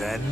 then.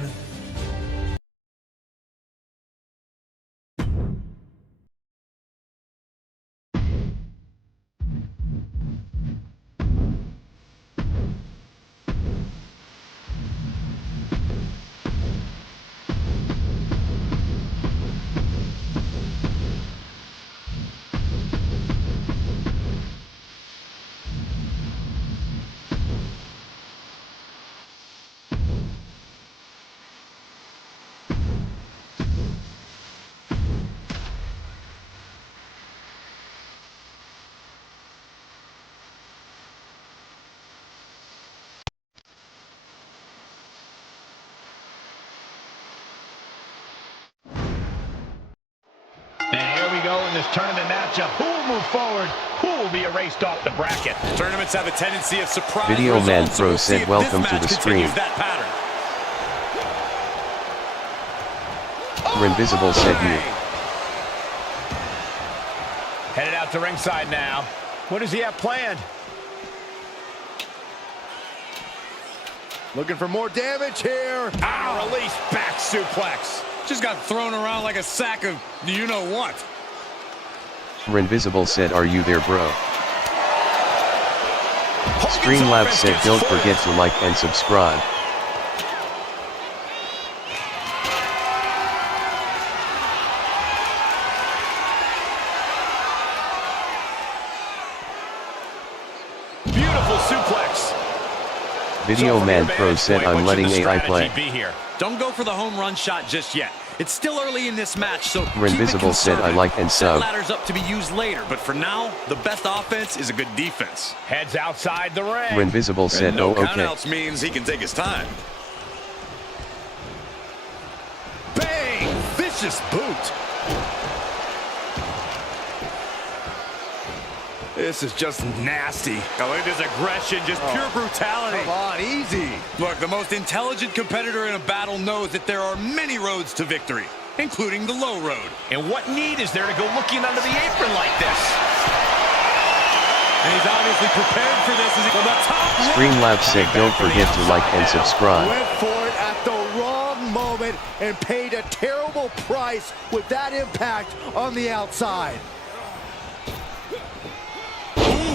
In this tournament matchup, who will move forward, who will be erased off the bracket? Tournaments have a tendency of surprise Video results, Man so Pro we'll see said if welcome this to the match stream. continues that pattern. Invisible said you. Headed out to ringside now. What does he have planned? Looking for more damage here. Ow, release back suplex. Just got thrown around like a sack of you-know-what. Invisible said, are you there, bro? Streamlabs said, don't forget to like and subscribe. Beautiful suplex. Video Man Pro said, I'm letting AI play. Don't go for the home run shot just yet. It's still early in this match, so Invisible said, I like and sub. Ladders up to be used later, but for now, the best offense is a good defense. Heads outside the ring. Invisible said, no oh, okay. countouts means he can take his time. Bang! Vicious boot. This is just nasty. Oh, it is aggression, just pure brutality. Come on, easy. Look, the most intelligent competitor in a battle knows that there are many roads to victory, including the low road. And what need is there to go looking under the apron like this? And he's obviously prepared for this as he from the top. Streamlabs said, don't forget to like and subscribe. Went for it at the wrong moment and paid a terrible price with that impact on the outside.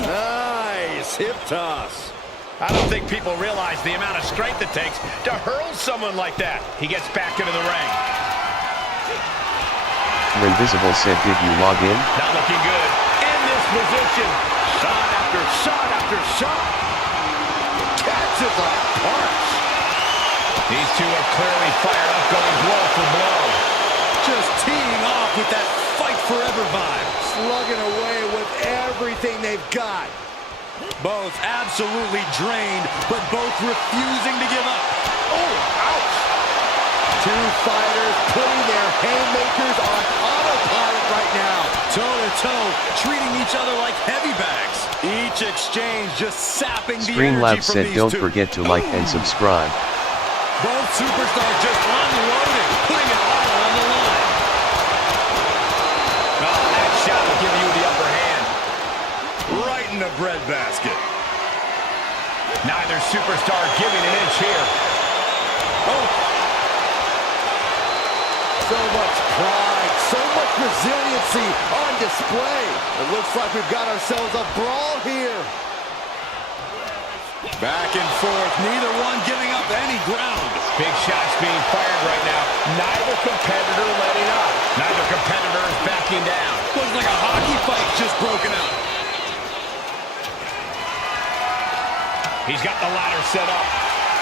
Nice hip toss. I don't think people realize the amount of strength it takes to hurl someone like that. He gets back into the ring. Invisible said, did you log in? Not looking good. In this position. Shot after shot after shot. Catches a punch. These two are clearly fired up, going blow for blow. Just teeing off with that fight forever vibe. Slugging away with everything they've got. Both absolutely drained, but both refusing to give up. Oh, ouch. Two fighters putting their haymakers on autopilot right now. Toe-to-toe, treating each other like heavy bags. Each exchange just sapping the energy Streamlabs from said, these don't two. forget to like and subscribe. Both superstars just unloading, putting it all on the line. Oh, that shot will give you the upper hand. Right in the breadbasket. Neither superstar giving an inch here. Oh, So much pride, so much resiliency on display. It looks like we've got ourselves a brawl here. back and forth, neither one giving up any ground. Big shots being fired right now. Neither competitor letting up. Neither competitor is backing down. Looks like a hockey fight's just broken out. He's got the ladder set up.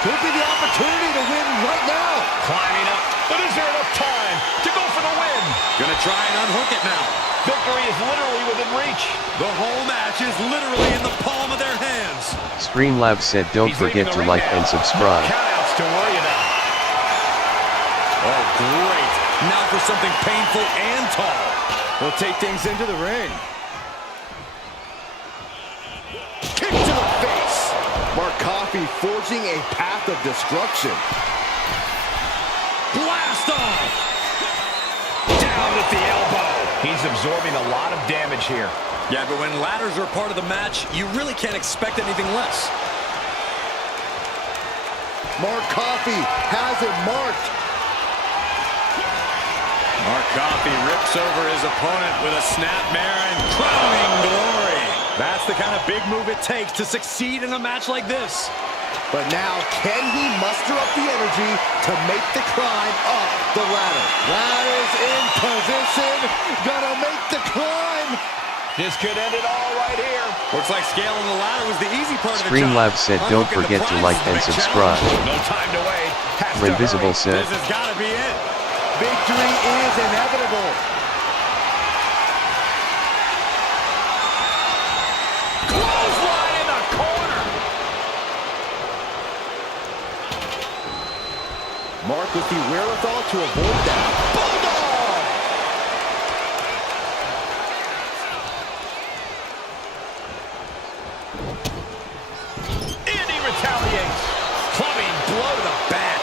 Could be the opportunity to win right now. Climbing up. But is there enough time to go for the win? Gonna try and unhook it now. Victory is literally within reach. The whole match is literally in the palm of their hands. Streamlabs said, don't forget to like and subscribe. No countouts to worry about. Oh, great. Now for something painful and tall. We'll take things into the ring. Kick to the face. Mark Coffey forging a path of destruction. Blast off. Down with the elbow. He's absorbing a lot of damage here. Yeah, but when ladders are part of the match, you really can't expect anything less. Mark Coffey has it marked. Mark Coffey rips over his opponent with a snapmare and crowning glory. That's the kind of big move it takes to succeed in a match like this. But now, can he muster up the energy to make the climb up the ladder? Ladder's in position, gonna make the climb. This could end it all right here. Looks like scaling the ladder was the easy part of the job. Streamlabs said don't forget to like and subscribe. No time to wait. Has to Invisible hurry. said, This has got to be it. Victory is inevitable. Clothesline in the corner. Mark with the wherewithal to avoid that. Bulldog! And he retaliates. Clubbing blow to the back.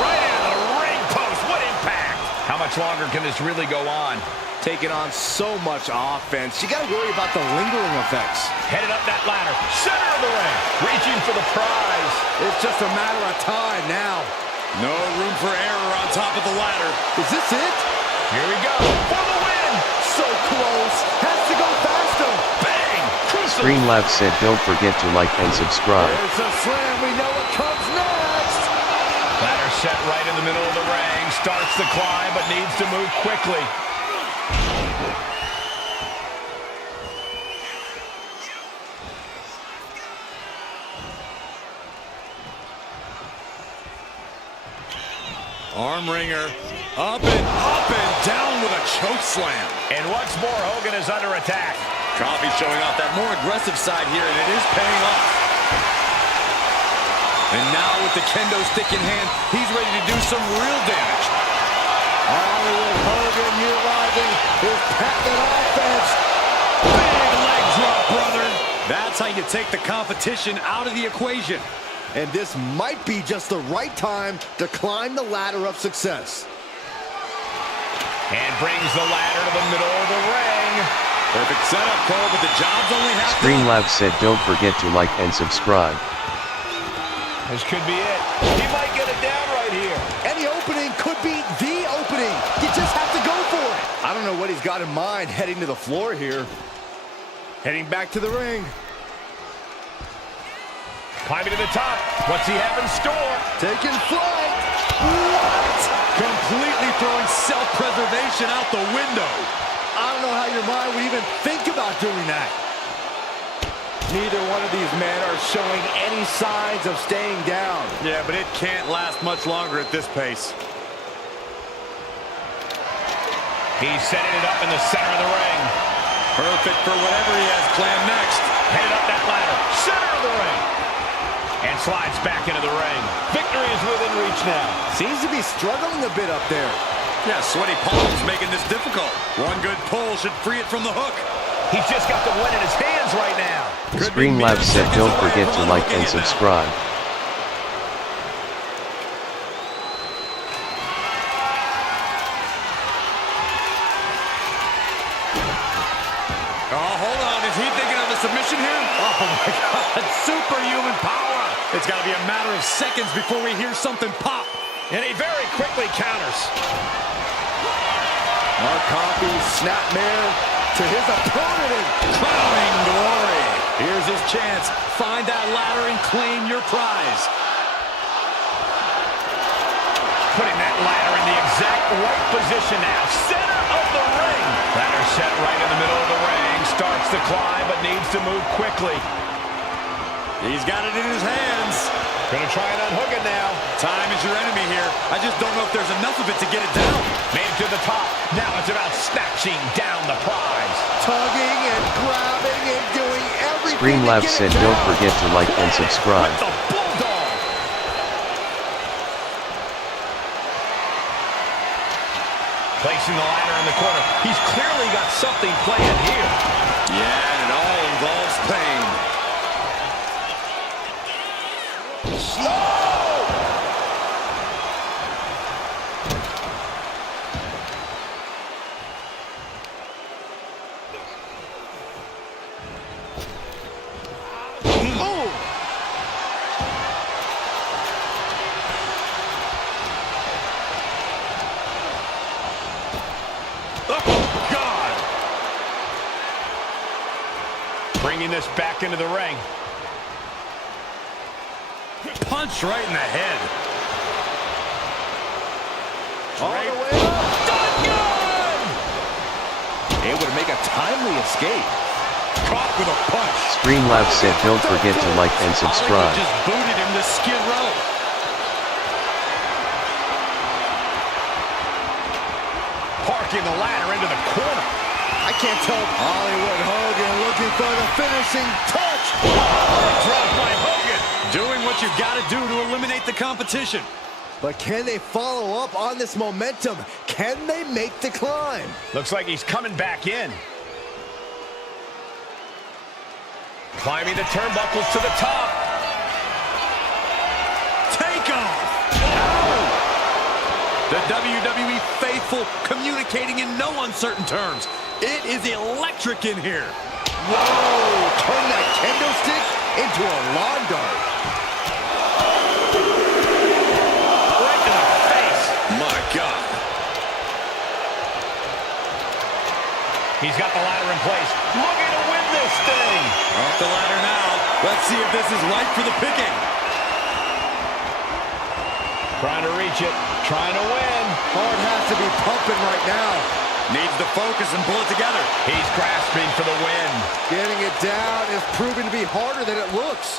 Right into the ring post. What impact? How much longer can this really go on? Taking on so much offense. You got to worry about the lingering effects. Headed up that ladder. Center of the ring. Reaching for the prize. It's just a matter of time now. No room for error on top of the ladder. Is this it? Here we go. For the win. So close. Has to go faster. Bang. Crucible. Streamlabs said don't forget to like and subscribe. There's a slam. We know what comes next. Ladder set right in the middle of the ring. Starts the climb, but needs to move quickly. Arm wringer. Up and down with a choke slam. And once more, Hogan is under attack. Coffey showing off that more aggressive side here, and it is paying off. And now with the kendo stick in hand, he's ready to do some real damage. Hollywood Hogan utilizing his patented offense. Big leg drop, brother. That's how you take the competition out of the equation. And this might be just the right time to climb the ladder of success. And brings the ladder to the middle of the ring. Perfect setup, Cole, but the job's only half done. Streamlabs said don't forget to like and subscribe. This could be it. He might get it down right here. Any opening could be the opening. You just have to go for it. I don't know what he's got in mind heading to the floor here. Heading back to the ring. Climbing to the top. What's he have in store? Taking flight. What? Completely throwing self-preservation out the window. I don't know how your mind would even think about doing that. Neither one of these men are showing any signs of staying down. Yeah, but it can't last much longer at this pace. He's setting it up in the center of the ring. Perfect for whatever he has planned next. Headed up that ladder. Center of the ring. And slides back into the ring. Victory is within reach now. Seems to be struggling a bit up there. Yeah, sweaty palms making this difficult. One good pull should free it from the hook. He's just got the win in his hands right now. Streamlabs said don't forget to like and subscribe. Oh, hold on. Is he thinking of the submission here? Oh my God, Superhuman power. It's got to be a matter of seconds before we hear something pop. And he very quickly counters. Mark Coffey snapmare to his opponent. Crowning glory. Here's his chance. Find that ladder and claim your prize. Putting that ladder in the exact right position now. Center of the ring. Ladder set right in the middle of the ring. Starts the climb, but needs to move quickly. He's got it in his hands. Gonna try and unhook it now. Time is your enemy here. I just don't know if there's enough of it to get it down. Made it to the top. Now it's about snatching down the prize. Tugging and grabbing and doing everything. Streamlabs said don't forget to like and subscribe. With the bulldog. Placing the ladder in the corner. He's clearly got something planned here. Yeah, and it all involves pain. bringing this back into the ring. Punch right in the head. All the way up. Done good! Able to make a timely escape. Caught with a punch. Streamlabs said don't forget to like and subscribe. Just booted him to Skid Row. Parking the ladder into the corner. I can't tell. Hollywood Hogan looking for the finishing touch. Dropped by Hogan. Doing what you've got to do to eliminate the competition. But can they follow up on this momentum? Can they make the climb? Looks like he's coming back in. Climbing the turnbuckles to the top. Take off. Oh. The WWE faithful communicating in no uncertain terms. It is electric in here. Whoa! Turn that kendo stick into a lawn dart. Right to the face. My God. He's got the ladder in place. Looking to win this thing. Off the ladder now. Let's see if this is right for the picking. Trying to reach it. Trying to win. Heart has to be pumping right now. Needs to focus and pull it together. He's grasping for the win. Getting it down is proving to be harder than it looks.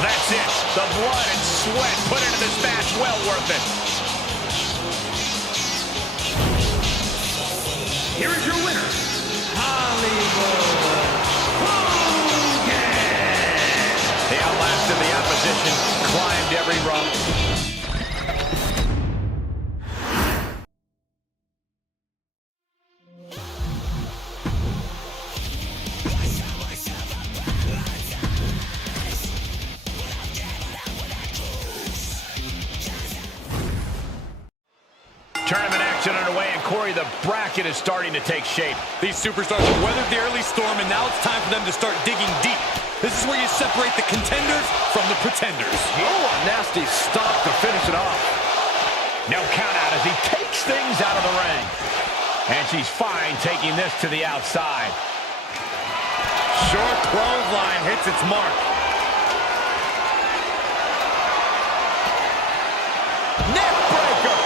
That's it. The blood and sweat put into this match, well worth it. Here is your winner, Hollywood Hogan. He outlasted the opposition, climbed every rung. Tournament action underway, and Corey, the bracket is starting to take shape. These superstars have weathered the early storm, and now it's time for them to start digging deep. This is where you separate the contenders from the pretenders. Oh, a nasty stop to finish it off. No count out as he takes things out of the ring. And she's fine taking this to the outside. Short clothesline hits its mark. Neck breaker.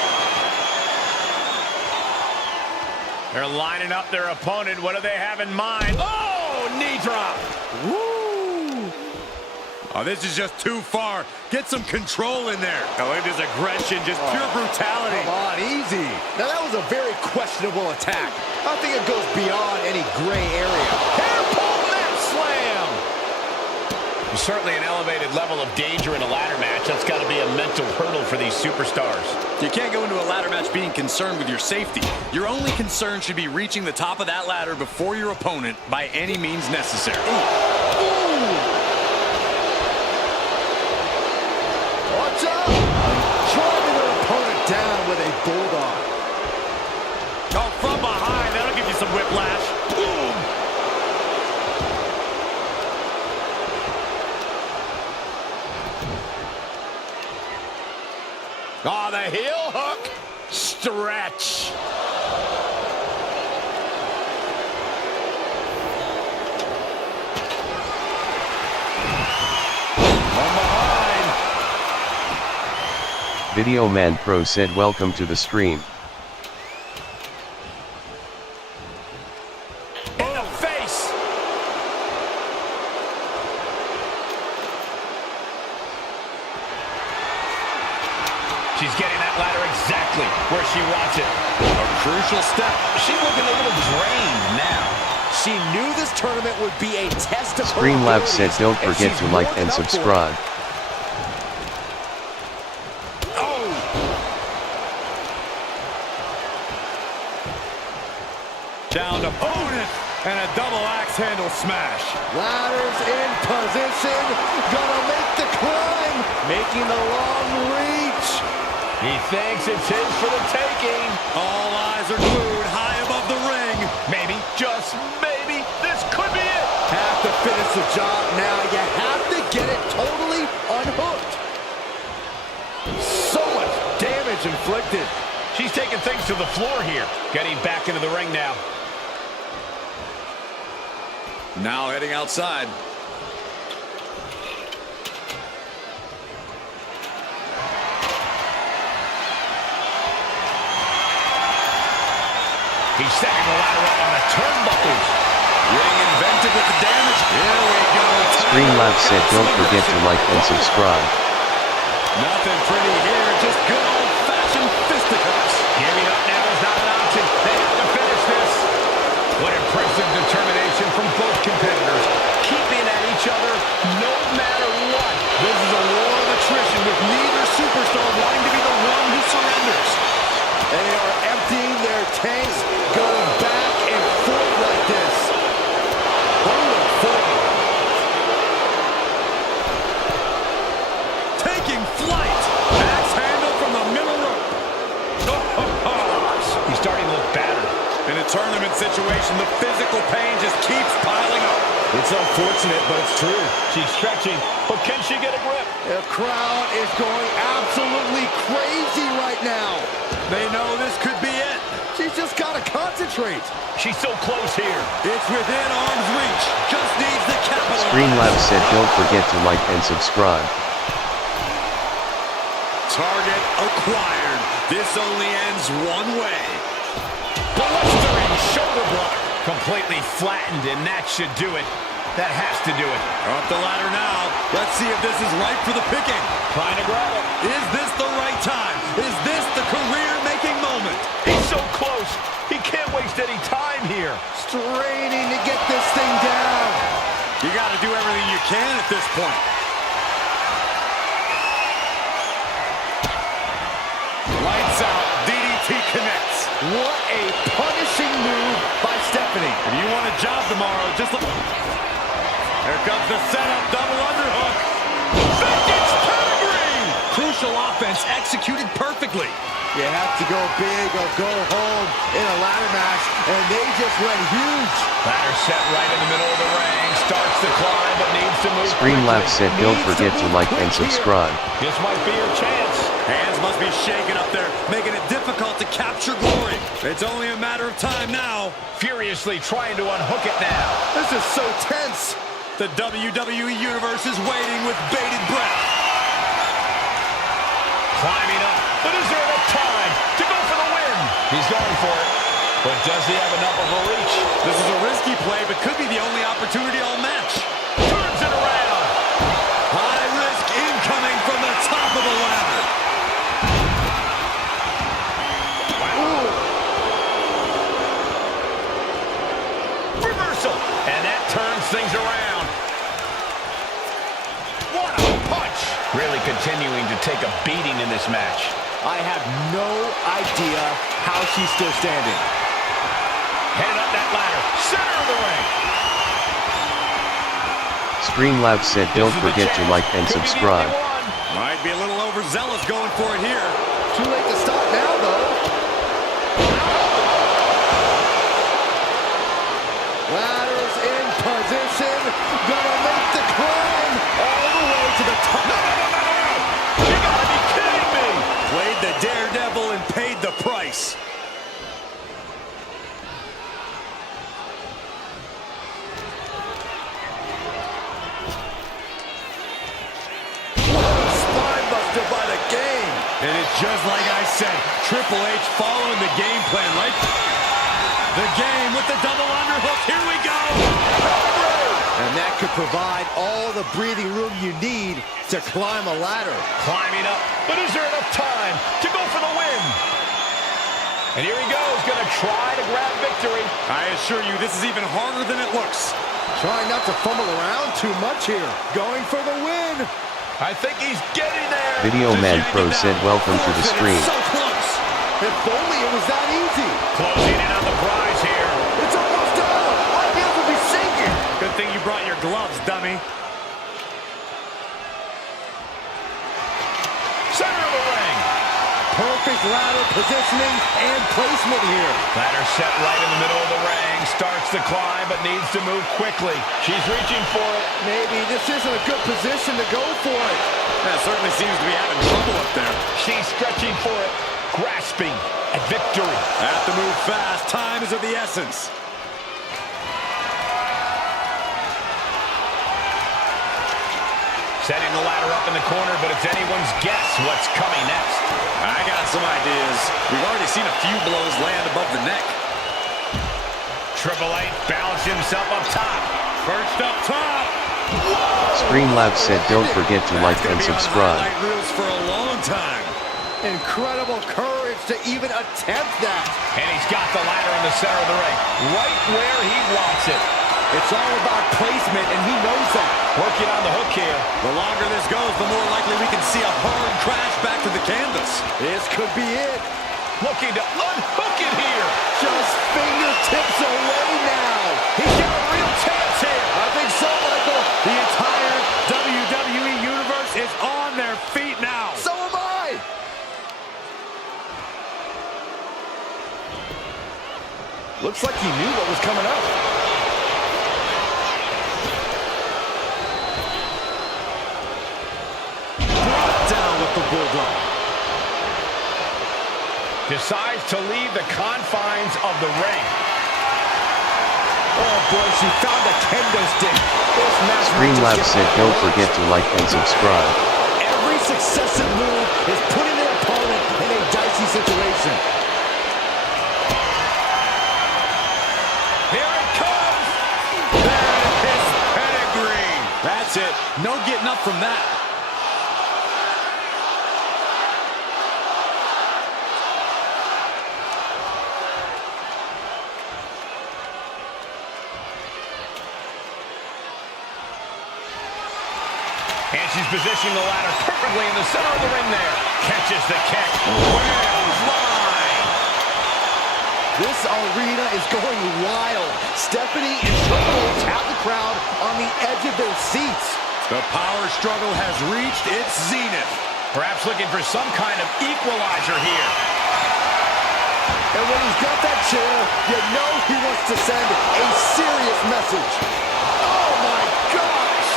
They're lining up their opponent. What do they have in mind? Oh, knee drop. Woo! Oh, this is just too far. Get some control in there. Oh, look at this aggression, just pure brutality. Come on, easy. Now, that was a very questionable attack. I think it goes beyond any gray area. Hair pull neck slam. There's certainly an elevated level of danger in a ladder match. That's got to be a mental hurdle for these superstars. You can't go into a ladder match being concerned with your safety. Your only concern should be reaching the top of that ladder before your opponent by any means necessary. Ooh. Watch out! Driving their opponent down with a bulldog. Oh, from behind, that'll give you some whiplash. Boom! Oh, the heel hook. Stretch. Video Man Pro said welcome to the stream. In the face. She's getting that ladder exactly where she wants it. A crucial step. She's looking a little drained now. She knew this tournament would be a test of her Streamlabs said abilities, don't and forget she's to like warming and up for it. subscribe. Down to opponent and a double axe handle smash. Ladders in position, gonna make the climb, making the long reach. He thinks it's his for the taking. All eyes are glued high above the ring. Maybe, just maybe, this could be it. Have to finish the job now. You have to get it totally unhooked. So much damage inflicted. She's taking things to the floor here. Getting back into the ring now. Now heading outside. He's setting the ladder up on the turnbuckles. Getting inventive with the damage. Here we go. Streamlabs said don't forget to like and subscribe. Nothing pretty here, just good old-fashioned fisticuffs. Giving up now is not an option. They have to finish this. What impressive determination from both competitors. Keeping at each other no matter what. This is a war of attrition with neither superstar wanting to be the one who surrenders. They are emptying their tanks, going back and forth like this. Brutal fight. Taking flight. Axe handle from the middle rope. He's starting to look battered. In a tournament situation, the physical pain just keeps piling up. It's unfortunate, but it's true. She's stretching, but can she get a grip? The crowd is going absolutely crazy right now. They know this could be it. She's just got to concentrate. She's so close here. It's within arm's reach. Just needs the capital. Streamlabs said don't forget to like and subscribe. Target acquired. This only ends one way. Blistering shoulder block. Completely flattened, and that should do it. That has to do it. Up the ladder now. Let's see if this is right for the picking. Trying to grab it. Is this the right time? Is this the career-making moment? He's so close. He can't waste any time here. Straining to get this thing down. You got to do everything you can at this point. Lights out. DDT connects. What a punishing move by Stephanie. If you want a job tomorrow, just look. Here comes the setup, double underhook. Vintage pedigree! Crucial offense executed perfectly. You have to go big or go home in a ladder match, and they just went huge. Ladder set right in the middle of the ring. Starts to climb, but needs to move. Streamlabs said don't forget to like and subscribe. This might be your chance. Hands must be shaking up there, making it difficult to capture glory. It's only a matter of time now. Furiously trying to unhook it now. This is so tense. The WWE Universe is waiting with bated breath. Climbing up, but is there enough time to go for the win? He's going for it, but does he have enough of a reach? This is a risky play, but could be the only opportunity all match. Turns it around. High risk incoming from the top of the ladder. Reversal, and that turns things around. What a punch! Really continuing to take a beating in this match. I have no idea how she's still standing. Heading up that ladder, center of the ring. Streamlabs said don't forget to like and subscribe. Might be a little overzealous going for it here. Too late to stop now, though. Ladder's in position. Gonna make the climb all the way to the top. No. You gotta be kidding me. Played the daredevil and paid the price. Spine buster by the game. And it's just like I said, Triple H following the game plan, right? The game with the double underhook. Here we go. And that could provide all the breathing room you need to climb a ladder. Climbing up, but is there enough time to go for the win? And here he goes, gonna try to grab victory. I assure you, this is even harder than it looks. Trying not to fumble around too much here. Going for the win. I think he's getting there. Video Man Pro said welcome to the stream. So close. If only it was that easy. Closing in on the prize here. It's almost done. My heels will be sinking. Good thing you brought your gloves, dummy. Center of the ring. Perfect ladder positioning and placement here. Ladder set right in the middle of the ring. Starts to climb, but needs to move quickly. She's reaching for it. Maybe this isn't a good position to go for it. That certainly seems to be having trouble up there. She's stretching for it. Grasping at victory. Have to move fast. Time is of the essence. Setting the ladder up in the corner, but it's anyone's guess what's coming next. I got some ideas. We've already seen a few blows land above the neck. Triple H balanced himself up top. Perched up top. Streamlabs said don't forget to like and subscribe. Highlight reels for a long time. Incredible courage to even attempt that. And he's got the ladder in the center of the ring, right where he wants it. It's all about placement, and he knows that. Working on the hook here. The longer this goes, the more likely we can see a hard crash back to the canvas. This could be it. Looking to unhook it here. Just fingertips away now. He's got a real chance here. I think so, Michael. The entire WWE Universe is on their feet now. So am I. Looks like he knew what was coming up. Down with the Bulldog. Decides to leave the confines of the ring. Oh boy, she found a kendo stick. This match Streamlabs said don't forget to like and subscribe. Every successive move is putting their opponent in a dicey situation. Here it comes. There is pedigree. That's it. No getting up from that. And she's positioning the ladder perfectly in the center of the ring there. Catches the kick. This arena is going wild. Stephanie and Triple H have the crowd on the edge of their seats. The power struggle has reached its zenith. Perhaps looking for some kind of equalizer here. And when he's got that chair, you know he wants to send a serious message. Oh my gosh!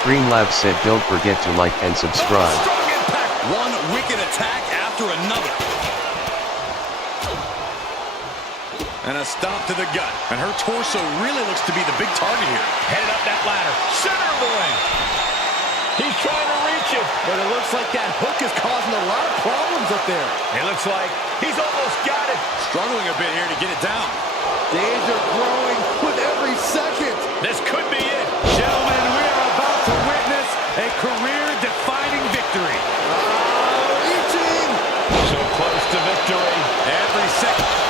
Streamlabs said don't forget to like and subscribe. Strong impact. One wicked attack after another. And a stomp to the gut. And her torso really looks to be the big target here. Headed up that ladder. Center of the ring. He's trying to reach it. But it looks like that hook is causing a lot of problems up there. It looks like he's almost got it. Struggling a bit here to get it down. Days are growing with every second. This could be it. Gentlemen, we are about to witness a career-defining victory. Reaching. So close to victory. Every second.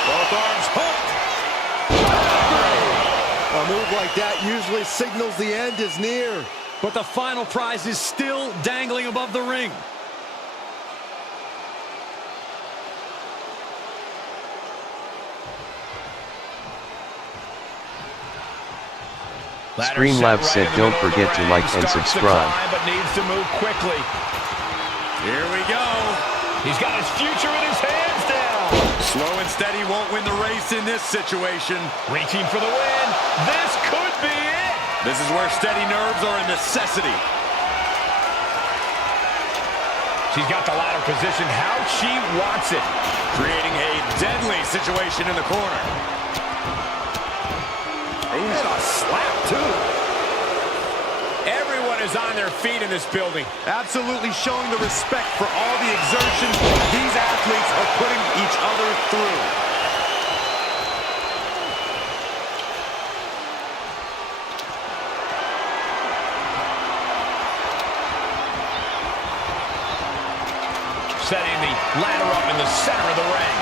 Both arms hooked. A move like that usually signals the end is near. But the final prize is still dangling above the ring. Streamlabs said don't forget to like and subscribe. But needs to move quickly. Here we go. He's got his future in his hands now. Slow and steady won't win the race in this situation. Reaching for the win. This could be it. This is where steady nerves are a necessity. She's got the ladder positioned how she wants it. Creating a deadly situation in the corner. And a slap, too. Everyone is on their feet in this building. Absolutely showing the respect for all the exertion these athletes are putting each other through. Setting the ladder up in the center of the ring.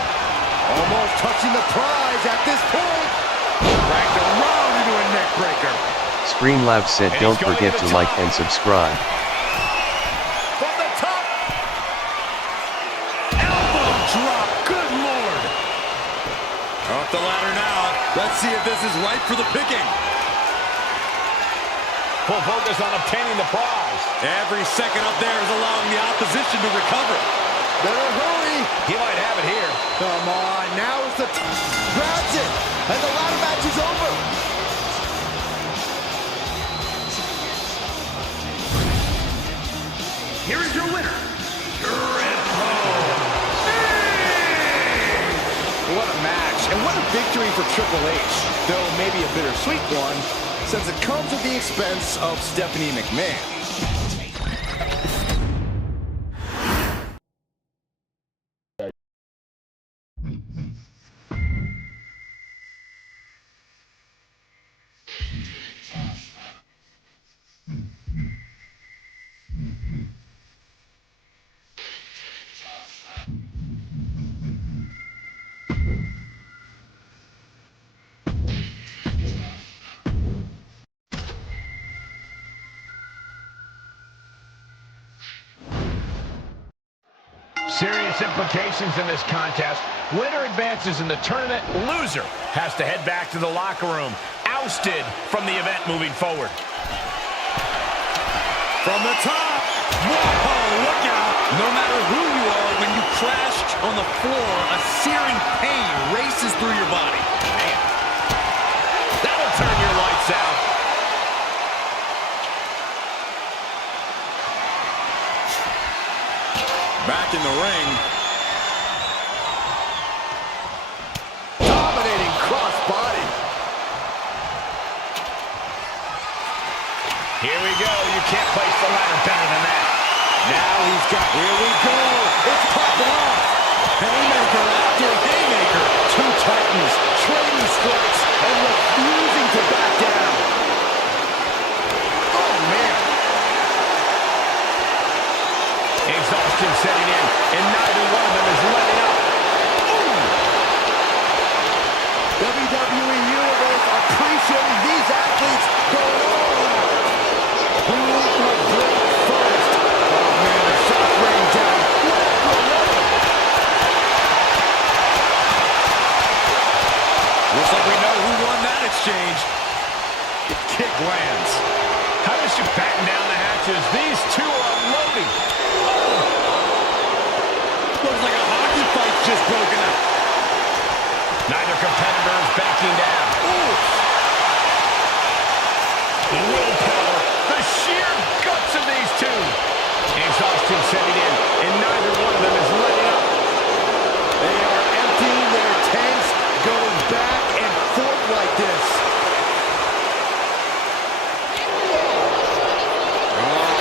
Almost touching the prize at this point. Dragged around into a neck breaker. Streamlabs said don't forget to like and subscribe. From the top. Elbow drop. Good Lord. Off the ladder now. Let's see if this is ripe for the picking. Full focus on obtaining the prize. Every second up there is allowing the opposition to recover. Better hurry. He might have it here. Come on, now is the grabs it, and the ladder match is over. Here is your winner, What a match, and what a victory for Triple H. Though maybe a bittersweet one, since it comes at the expense of Stephanie McMahon. Serious implications in this contest. Winner advances in the tournament. Loser has to head back to the locker room, ousted from the event moving forward. From the top. Whoa, look out. No matter who you are, when you crash on the floor, a searing pain races through your body. Man, that'll turn your lights out. Back in the ring. Dominating crossbody. Here we go. You can't place the ladder better than that. Now he's got, here we go. It's popping off. Haymaker after haymaker. Two titans trading strikes and refusing to back down. Oh, man. Exhaustion setting in, and neither one of them is letting up. WWE Universe appreciating these athletes going all out. Who will break first? Oh, man, the shot raining down. Looks like we know who won that exchange. The kick lands. How does she batten down the hatches? These two are unloading. Looks like a hockey fight's just broken up. Neither competitor is backing down. Willpower, the sheer guts of these two. Exhaustion setting in, and neither one of them is letting up. They are emptying their tanks, going back and forth like this.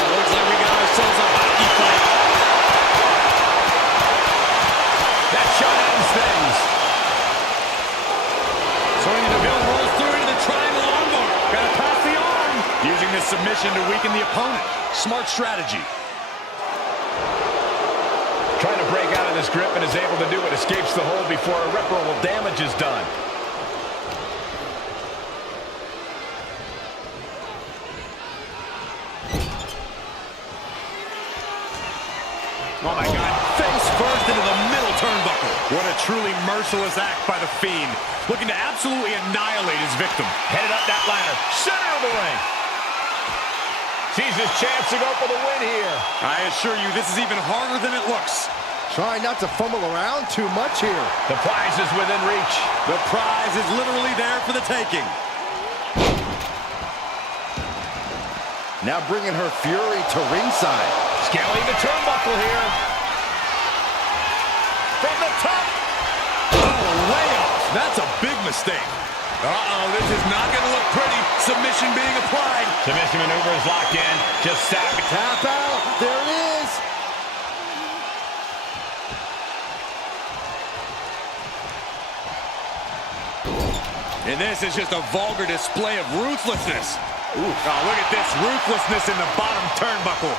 Looks like we got ourselves a hockey fight. That shot ends things. Sonya Deville rolls through into the triangle armbar. Gotta pass the arm. Using this submission to weaken the opponent. Smart strategy. Trying to break out of this grip and is able to do it. Escapes the hold before irreparable damage is done. Oh my God, face first into the middle turnbuckle. What a truly merciless act by the Fiend. Looking to absolutely annihilate his victim. Headed up that ladder, center of the ring. Sees his chance to go for the win here. I assure you, this is even harder than it looks. Trying not to fumble around too much here. The prize is within reach. The prize is literally there for the taking. Now bringing her fury to ringside. Scaling the turnbuckle here. From the top. Oh, layoff. That's a big mistake. Uh-oh, this is not going to look pretty. Submission being applied. Submission maneuver is locked in. Just savage. Tap out. There it is. And this is just a vulgar display of ruthlessness. Ooh. Oh, look at this ruthlessness in the bottom turnbuckle.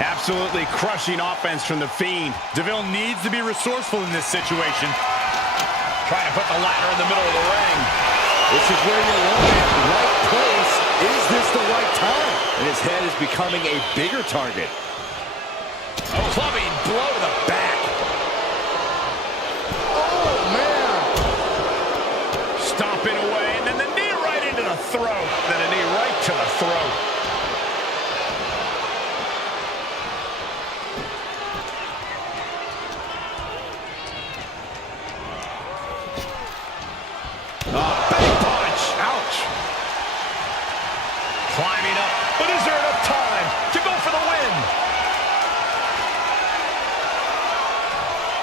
Absolutely crushing offense from the Fiend. Deville needs to be resourceful in this situation. Trying to put the ladder in the middle of the ring. This is where you want it. Right place. Is this the right time? And his head is becoming a bigger target. Clubbing blow to the back. Oh, man. Stomping away, and then the knee right into the throat. Then a knee right to the throat. Big punch. Ouch. Climbing up, but is there enough time to go for the win?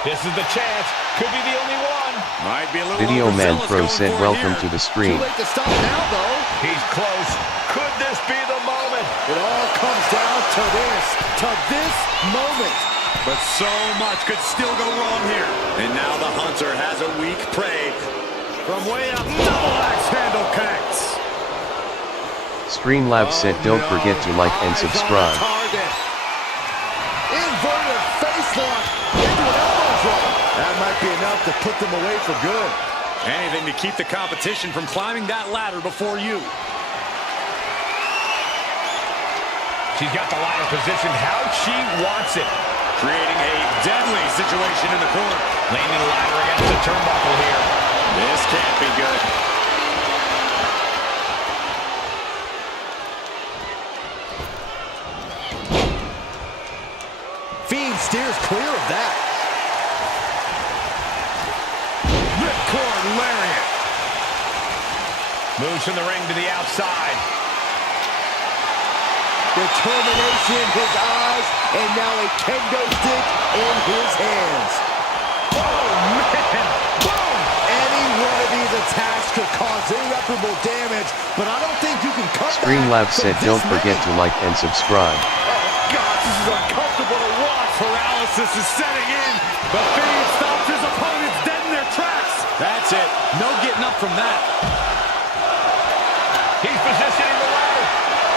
This This is the chance. Could be the only one. Might be a little Video Man overzealous Pro going said for it welcome here. to the stream. Too late to stop now, though. He's close. Could this be the moment? It all comes down to this moment. But so much could still go wrong here. And now the hunter has a weak prey. From way up, double axe handle connects. Streamlabs said don't forget to like and Eyes on subscribe. target. Inverted face lock into an elbow drop. That might be enough to put them away for good. Anything to keep the competition from climbing that ladder before you. She's got the ladder positioned how she wants it. Creating a deadly situation in the corner. Landing the ladder against the turnbuckle here. This can't be good. Fiend steers clear of that. Ripcord lariat. Moves from the ring to the outside. Determination in his eyes, and now a kendo stick in his hands. Oh, man. Boom! Any one of these attacks could cause irreparable damage, but I don't think you can come back. Streamlabs from said this don't forget many. to like and subscribe. Oh, God, this is uncomfortable to watch. Paralysis is setting in. The Fiend stops his opponents dead in their tracks. That's it. No getting up from that. He's positioning the ladder.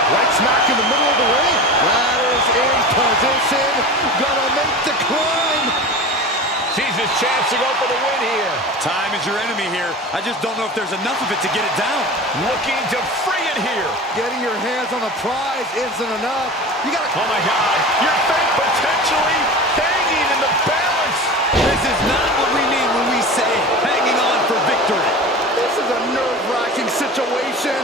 Right smack in the middle of the ring. Ladder's in position. Gonna make the climb. Sees his chance to go for the win here. Time is your enemy here. I just don't know if there's enough of it to get it down. Looking to free it here. Getting your hands on the prize isn't enough. You gotta. Oh, my God. Your fate potentially hanging in the balance. This is not what we mean when we say hanging on for victory. This is a nerve-wracking situation.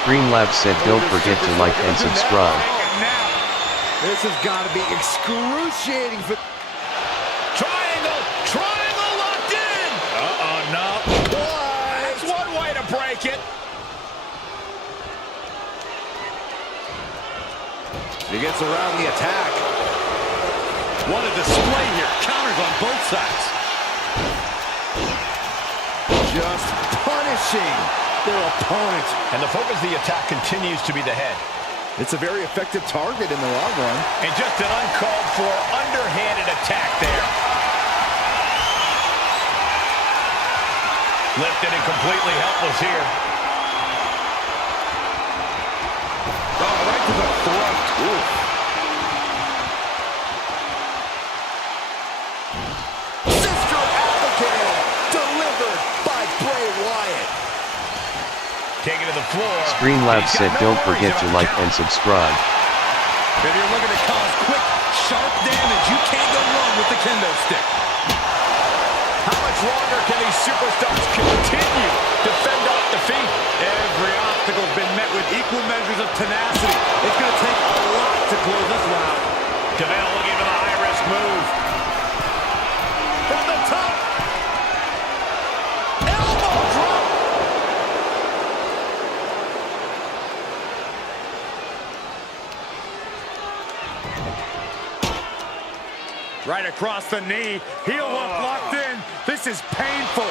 Streamlabs said don't forget to like and subscribe. This has got to be excruciating for. Triangle locked in. No. That's one way to break it. He gets around the attack. What a display here. Counters on both sides. Just punishing their opponent. And the focus of the attack continues to be the head. It's a very effective target in the long run. And just an uncalled for underhanded attack there. Lifted and completely helpless here. Oh, right to the throat. Ooh. Sister Abigail, delivered by Bray Wyatt. Taking to the floor. Streamlabs said don't forget to like and subscribe. If you're looking to cause quick, sharp damage, you can't go wrong with the kendo stick. How much longer can these superstars continue to fend off defeat? Every obstacle's been met with equal measures of tenacity. It's going to take a lot to close this round. Deville looking for the high-risk move. From the top. Elbow drop. Right across the knee. Heel hook locked in. This is painful.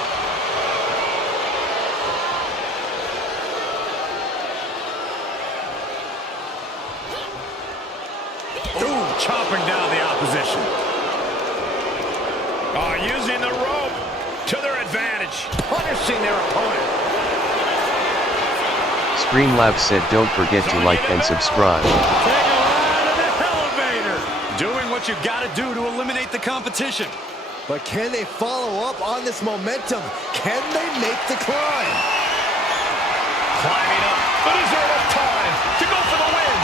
Ooh, chopping down the opposition. Using the rope to their advantage. Punishing their opponent. Streamlabs said don't forget to like and subscribe. Take a ride in the elevator. Doing what you gotta do to eliminate the competition. But can they follow up on this momentum? Can they make the climb? Climbing up. But is there enough time to go for the win?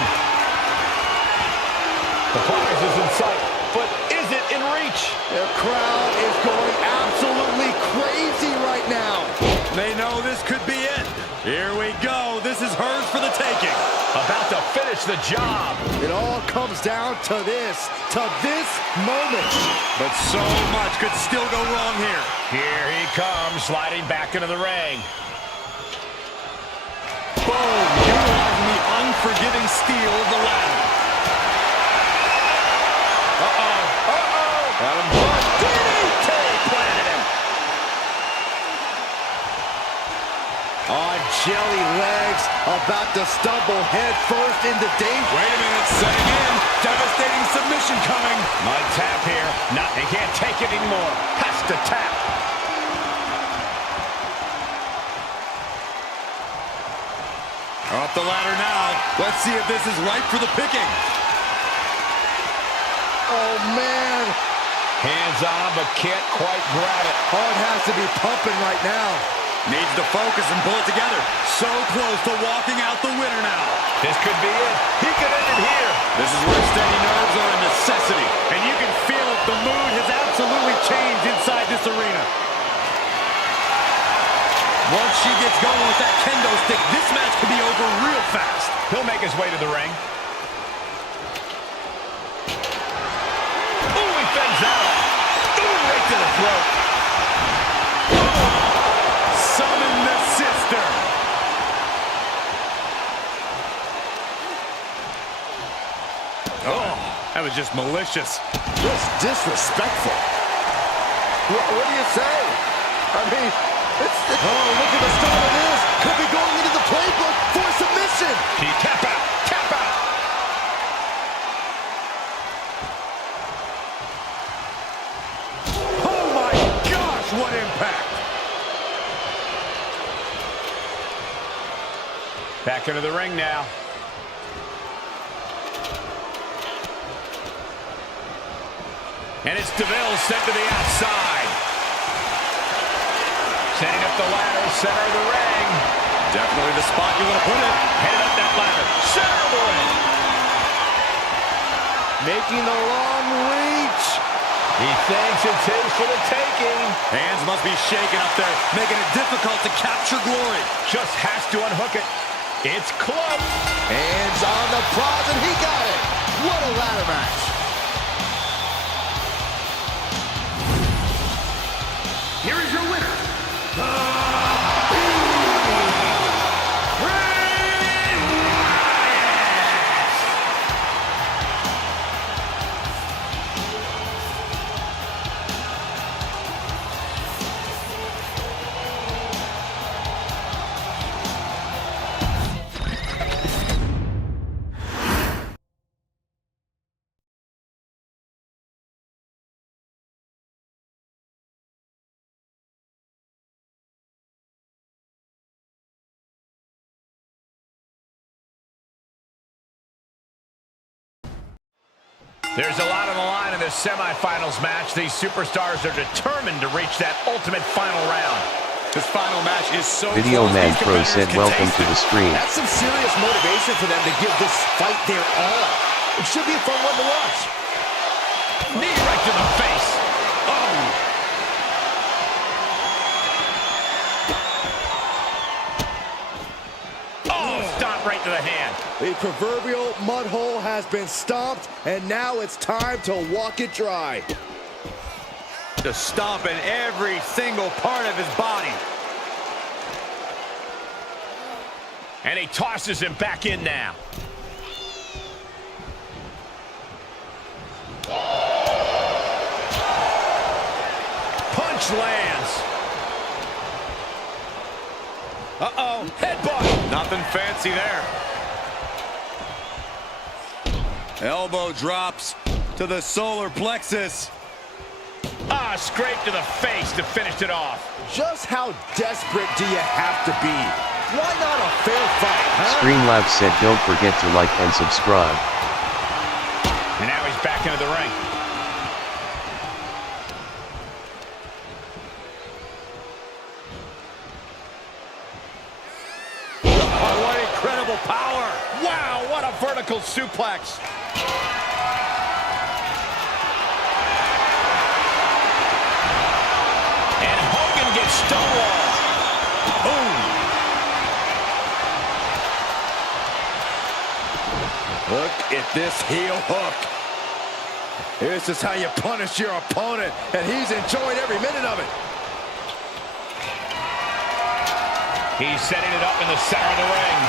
The prize is in sight, but is it in reach? The crowd is going absolutely crazy right now. They know this could be it. Here we go. This is hers for the taking. About to finish finish the job. It all comes down to this moment. But so much could still go wrong here. Here he comes, sliding back into the ring. Boom! Utilizing the unforgiving steel of the ladder. Got him hard. DDT planted him. On jelly legs, about to stumble head first into danger. Wait a minute, setting in. Devastating submission coming. Might tap here. No, he can't take it anymore. Has to tap. Up the ladder now. Let's see if this is ripe for the picking. Oh, man. Hands on, but can't quite grab it. Heart has to be pumping right now. Needs to focus and pull it together. So close to walking out the winner now. This could be it. He could end it here. This is where steady nerves are a necessity. And you can feel it. The mood has absolutely changed inside this arena. Once she gets going with that kendo stick, this match could be over real fast. He'll make his way to the ring. Ooh, he fends that off. Ooh, right to the throat. Summon the sister. Oh, that was just malicious. Just disrespectful. What do you say? I mean, oh, look at the start of this. Could be going into the playbook for submission. He tap out. Tap out. Oh my gosh, what impact. Back into the ring now. And it's Deville sent to the outside. Setting up the ladder, center of the ring. Definitely the spot you want to put it. Headed up that ladder, center of the ring. Making the long reach. He thinks it's his for the taking. Hands must be shaking up there, making it difficult to capture glory. Just has to unhook it. It's close. Hands on the prize, and he got it. What a ladder match. Here is your winner, There's a lot on the line in this semifinals match. These superstars are determined to reach that ultimate final round. This final match is so Video close, Man these Pro competitors said can welcome taste to it. the stream. That's some serious motivation for them to give this fight their all. It should be a fun one to watch. Knee right to the face. Oh, stomp right to the hand. The proverbial mud hole has been stomped, and now it's time to walk it dry. Just stomping every single part of his body. And he tosses him back in now. Punch lands. Uh-oh, headbutt. Nothing fancy there. Elbow drops to the solar plexus. Ah, scrape to the face to finish it off. Just how desperate do you have to be? Why not a fair fight, huh? Streamlabs said don't forget to like and subscribe. And now he's back into the ring. Oh, what incredible power. Wow, what a vertical suplex. And Hogan gets stonewalled. Boom. at this heel hook. This is how you punish your opponent, and he's enjoying every minute of it. He's setting it up in the center of the ring.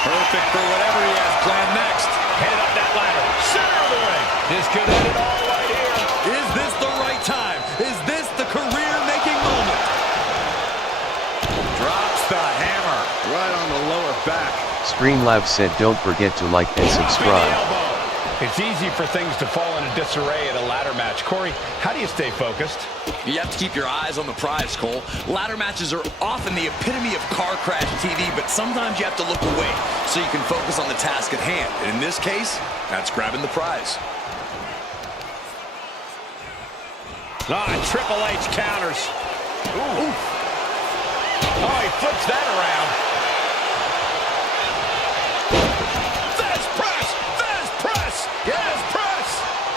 Perfect for whatever he has planned next. Headed up that ladder. Center of the ring. This could end it all right here. Is this the right time? Is this the career-making moment? Drops the hammer. Right on the lower back. Streamlabs said don't forget to like and subscribe. It's easy for things to fall into disarray at a ladder match. Corey, how do you stay focused? You have to keep your eyes on the prize, Cole. Ladder matches are often the epitome of car crash TV, but sometimes you have to look away so you can focus on the task at hand. And in this case, that's grabbing the prize. Triple H counters. Ooh. Oh, he flips that around.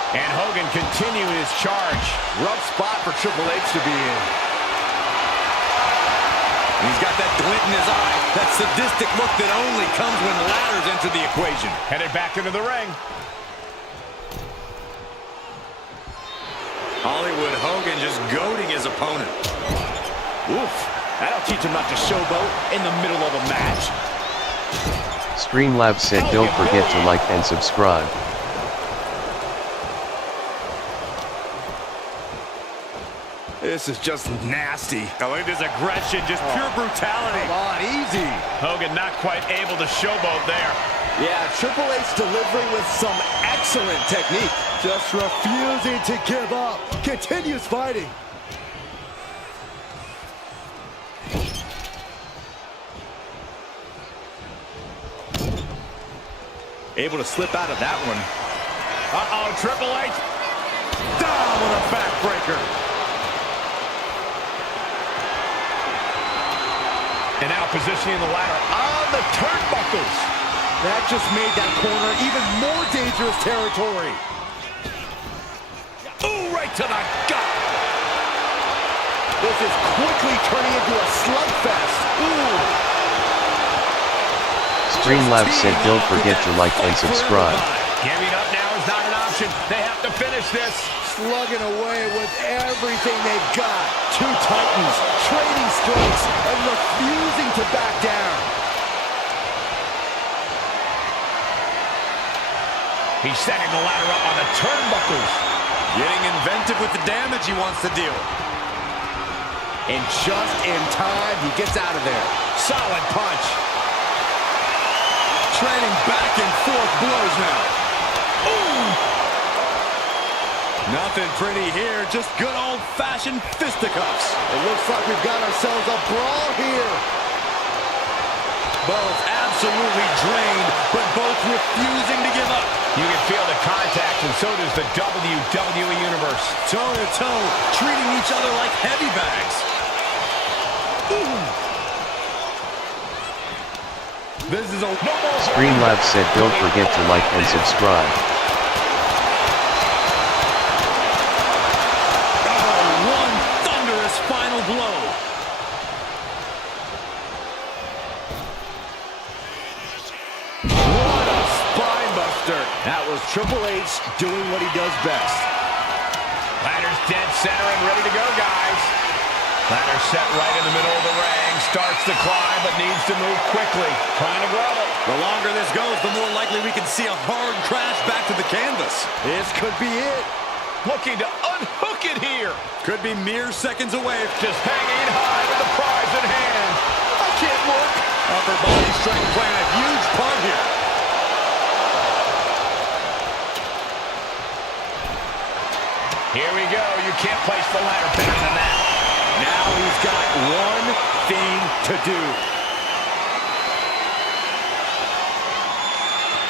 And Hogan continuing his charge. Rough spot for Triple H to be in. He's got that glint in his eye, that sadistic look that only comes when ladders enter the equation. Headed back into the ring. Hollywood Hogan just goading his opponent. Oof. That'll teach him not to showboat in the middle of a match. Streamlabs said don't forget to like and subscribe. This is just nasty. Oh, look at this aggression, just pure brutality. Come on, easy. Hogan not quite able to showboat there. Yeah, Triple H delivering with some excellent technique. Just refusing to give up. Continues fighting. Able to slip out of that one. Uh-oh, Triple H. Down with a backbreaker. And now positioning the ladder on the turnbuckles. That just made that corner even more dangerous territory. Ooh, right to the gut. This is quickly turning into a slugfest. Ooh. Streamlabs said don't forget to like and subscribe. Giving up now is not an option. They have to finish this. Slugging away with everything they've got. Two titans trading strikes and refusing to back down. He's setting the ladder up on the turnbuckles. Getting inventive with the damage he wants to deal. And just in time, he gets out of there. Solid punch. Trading back and forth blows now. Ooh. Nothing pretty here, just good old-fashioned fisticuffs. It looks like we've got ourselves a brawl here. Both absolutely drained, but both refusing to give up. You can feel the contact, and so does the WWE Universe. Toe-to-toe, treating each other like heavy bags. Ooh. This is a no more. Streamlabs said don't forget to like and subscribe. Final blow. What a spine buster. That was Triple H doing what he does best. Ladder's dead center and ready to go, guys. Ladder set right in the middle of the ring. Starts to climb, but needs to move quickly. Trying to grab it. The longer this goes, the more likely we can see a hard crash back to the canvas. This could be it. Looking to unhook it here. Could be mere seconds away. Just hanging high with the prize in hand. I can't look. Upper body strength playing a huge part here. Here we go. You can't place the ladder better than that. Now he's got one thing to do.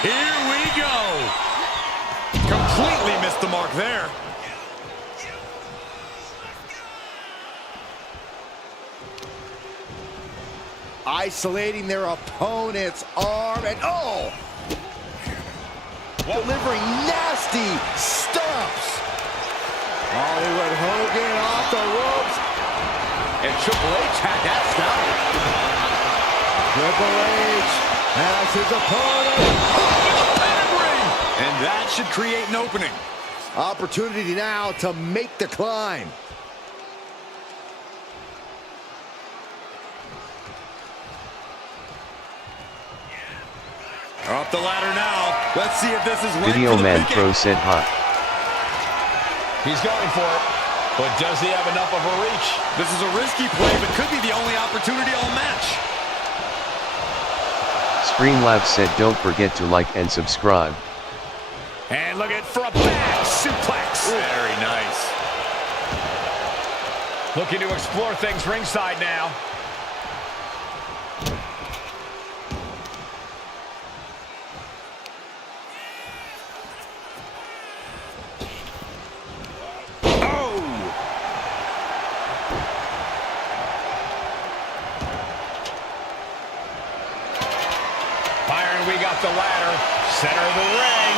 Here we go. Completely missed the mark there. Isolating their opponent's arm and oh! Delivering nasty stomps. Hollywood Hogan off the ropes. And Triple H had that stop. Triple H has his opponent. Oh, pedigree! And that should create an opening. Opportunity now to make the climb. Up the ladder now. Let's see if this is right Video for the Man picking. Pro said hot. He's going for it, but does he have enough of a reach? This is a risky play, but could be the only opportunity all match. Streamlabs said don't forget to like and subscribe. And look at for a back suplex. Very nice. Looking to explore things ringside now. We got the ladder, center of the ring.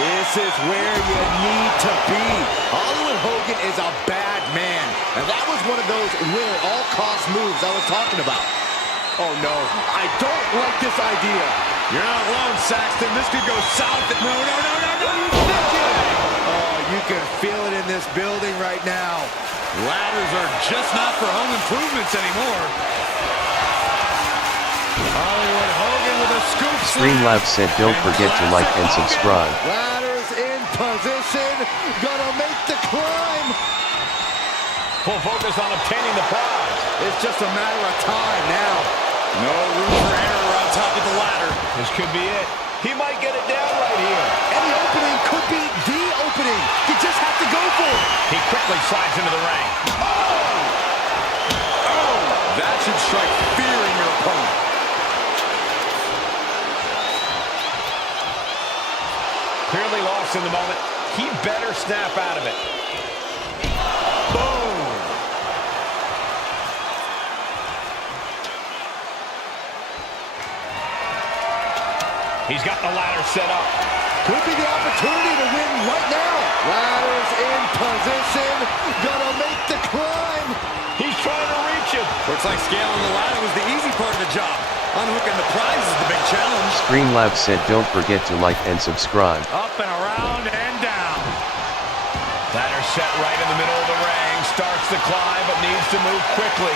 This is where you need to be. Hollywood Hogan is a bad man. And that was one of those win-at-all-cost moves I was talking about. Oh, no. I don't like this idea. You're not alone, Saxton. This could go south. No. Oh, you can feel it in this building right now. Ladders are just not for home improvements anymore. Hollywood Hogan with a scoop slam. Streamlabs said don't forget to like and subscribe. Ladders in position. Gonna make the climb. Full focus on obtaining the prize. It's just a matter of time now. No room for error on top of the ladder. This could be it. He might get it down right here. Any opening could be the opening. You just have to go for it. He quickly slides into the ring. Oh! That should strike fear in your opponent. Clearly lost in the moment. He better snap out of it. Boom! He's got the ladder set up. Could be the opportunity to win right now. Ladders in position. Gonna make the climb. He's trying to reach it. Looks like scaling the ladder was the easy part of the job. Unhooking the prize is the big challenge. Streamlabs said don't forget to like and subscribe. Up and around and down. Ladder set right in the middle of the ring. Starts to climb, but needs to move quickly.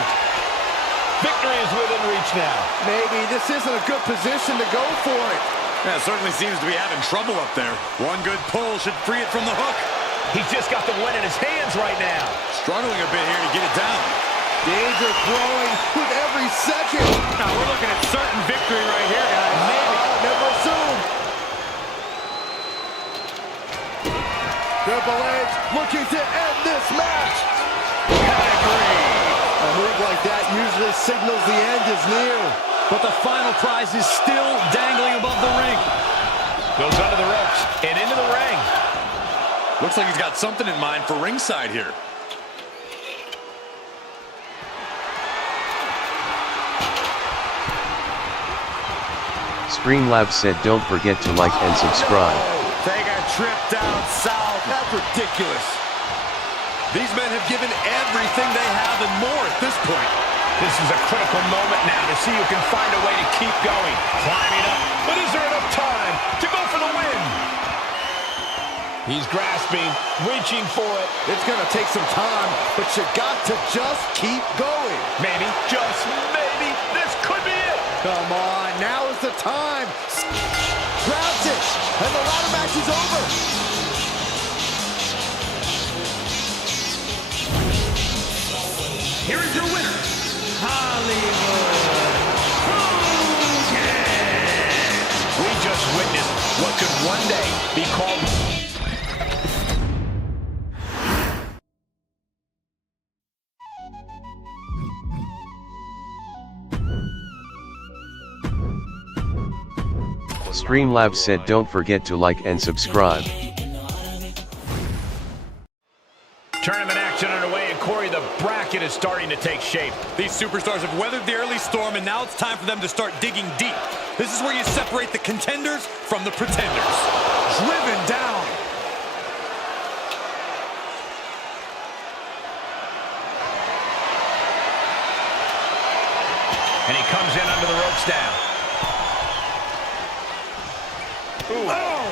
Victory is within reach now. Maybe this isn't a good position to go for it. Yeah, it certainly seems to be having trouble up there. One good pull should free it from the hook. He's just got the win in his hands right now. Struggling a bit here to get it down. Danger growing with every second. Now we're looking at certain victory right here, guys. Maybe. Never assume. Triple H looking to end this match. Pedigree. A move like that usually signals the end is near. But the final prize is still dangling above the ring. Goes under the ropes and into the ring. Looks like he's got something in mind for ringside here. Streamlabs said don't forget to like and subscribe. Take a trip down south. That's ridiculous. These men have given everything they have and more at this point. This is a critical moment now to see who can find a way to keep going. Climbing up, but is there enough time to go for the win? He's grasping, reaching for it. It's going to take some time, but you got to just keep going. Maybe, just maybe, this could be it. Come on, now is the time. Grabs it, and the ladder match is over. Here is your winner, Hollywood Hogan. We just witnessed what could one day be called... Streamlabs said don't forget to like and subscribe. Tournament action underway, and Corey, the bracket is starting to take shape. These superstars have weathered the early storm, and now it's time for them to start digging deep. This is where you separate the contenders from the pretenders. Driven down. And he comes in under the ropes now. Ooh. Oh!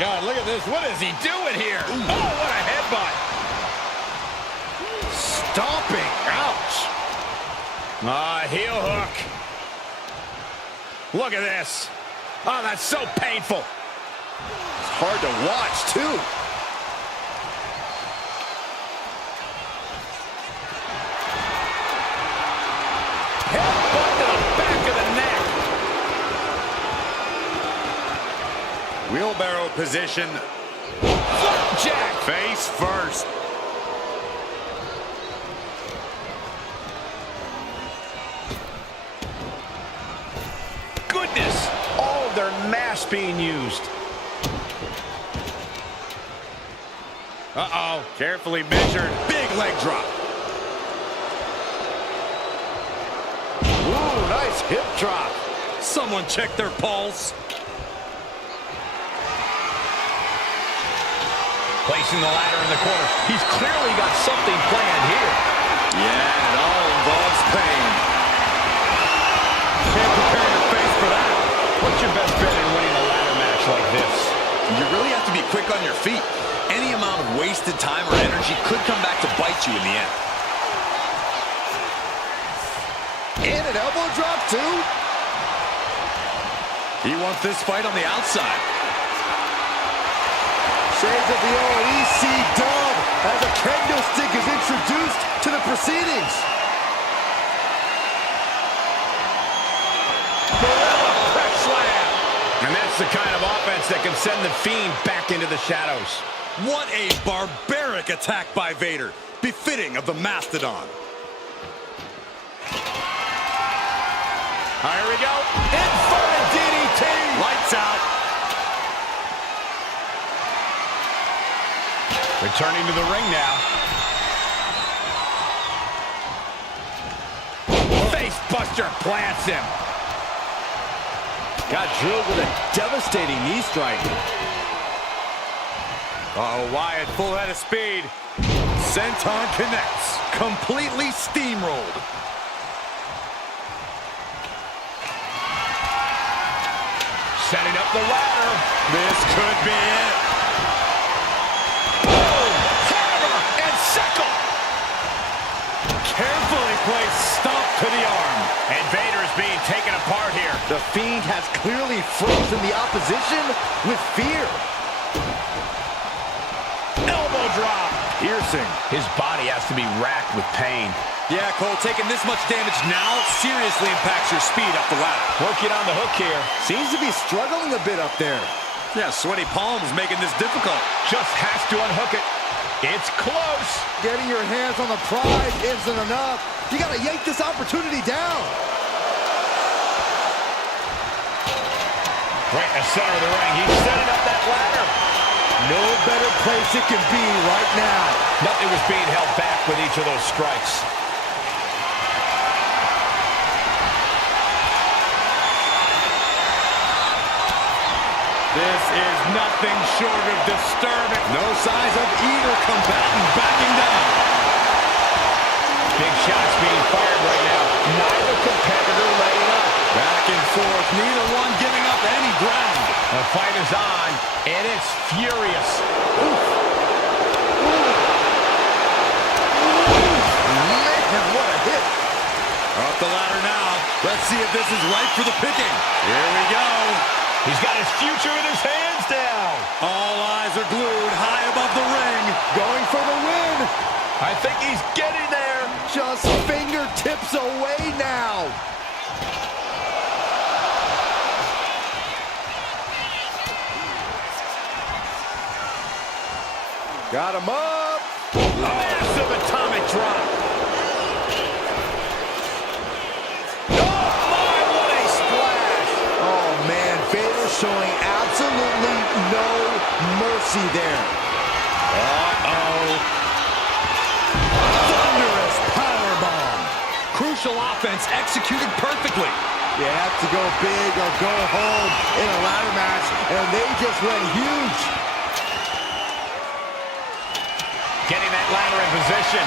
God, look at this. What is he doing here? Ooh. Oh, what a headbutt. Stomping. Ouch. Heel hook. Look at this. Oh, that's so painful. It's hard to watch, too. Headbutt to the back of the neck. Wheelbarrow position. Flapjack. Face first. Goodness. All of their mass being used. Uh-oh. Carefully measured. Big leg drop. Ooh, nice hip drop. Someone check their pulse. Placing the ladder in the corner. He's clearly got something planned here. Yeah, it all involves pain. Can't prepare your face for that. What's your best bet in winning a ladder match like this? You really have to be quick on your feet. Any amount of wasted time or energy could come back to bite you in the end. And an elbow drop, too. He wants this fight on the outside. Shades of the old EC dub as a kendo stick is introduced to the proceedings. Press slam. And that's the kind of offense that can send the Fiend back into the shadows. What a barbaric attack by Vader, befitting of the Mastodon. Here we go. Inverted DDT. Lights out. Returning to the ring now. Face buster plants him. Got drilled with a devastating knee strike. Oh, Wyatt, full head of speed. Senton connects. Completely steamrolled. Setting up the ladder. This could be it. Boom! Hammer and sickle. Carefully placed stomp to the arm. And Vader is being taken apart here. The Fiend has clearly frozen the opposition with fear. Elbow drop. Piercing. His body has to be racked with pain. Yeah, Cole, taking this much damage now seriously impacts your speed up the ladder. Working on the hook here. Seems to be struggling a bit up there. Yeah, sweaty palms making this difficult. Just has to unhook it. It's close. Getting your hands on the prize isn't enough. You got to yank this opportunity down. Right in the center of the ring. He's setting up that ladder. No better place it can be right now. Nothing was being held back with each of those strikes. This is nothing short of disturbing. No signs of either combatant backing down. Big shots being fired right now. Neither competitor laying up. Back and forth, neither one giving up any ground. The fight is on, and it's furious. Oof. Man, what a hit. Up the ladder now. Let's see if this is right for the picking. Here we go. He's got his future in his hands now. All eyes are glued high above the ring. Going for the win. I think he's getting there. Just fingertips away now. Got him up. Massive atomic drop. Oh, my, what a splash. Oh, man, Vader showing absolutely no mercy there. Uh-oh. Thunderous powerbomb. Crucial offense executed perfectly. You have to go big or go home in a ladder match, and they just went huge. Getting that ladder in position.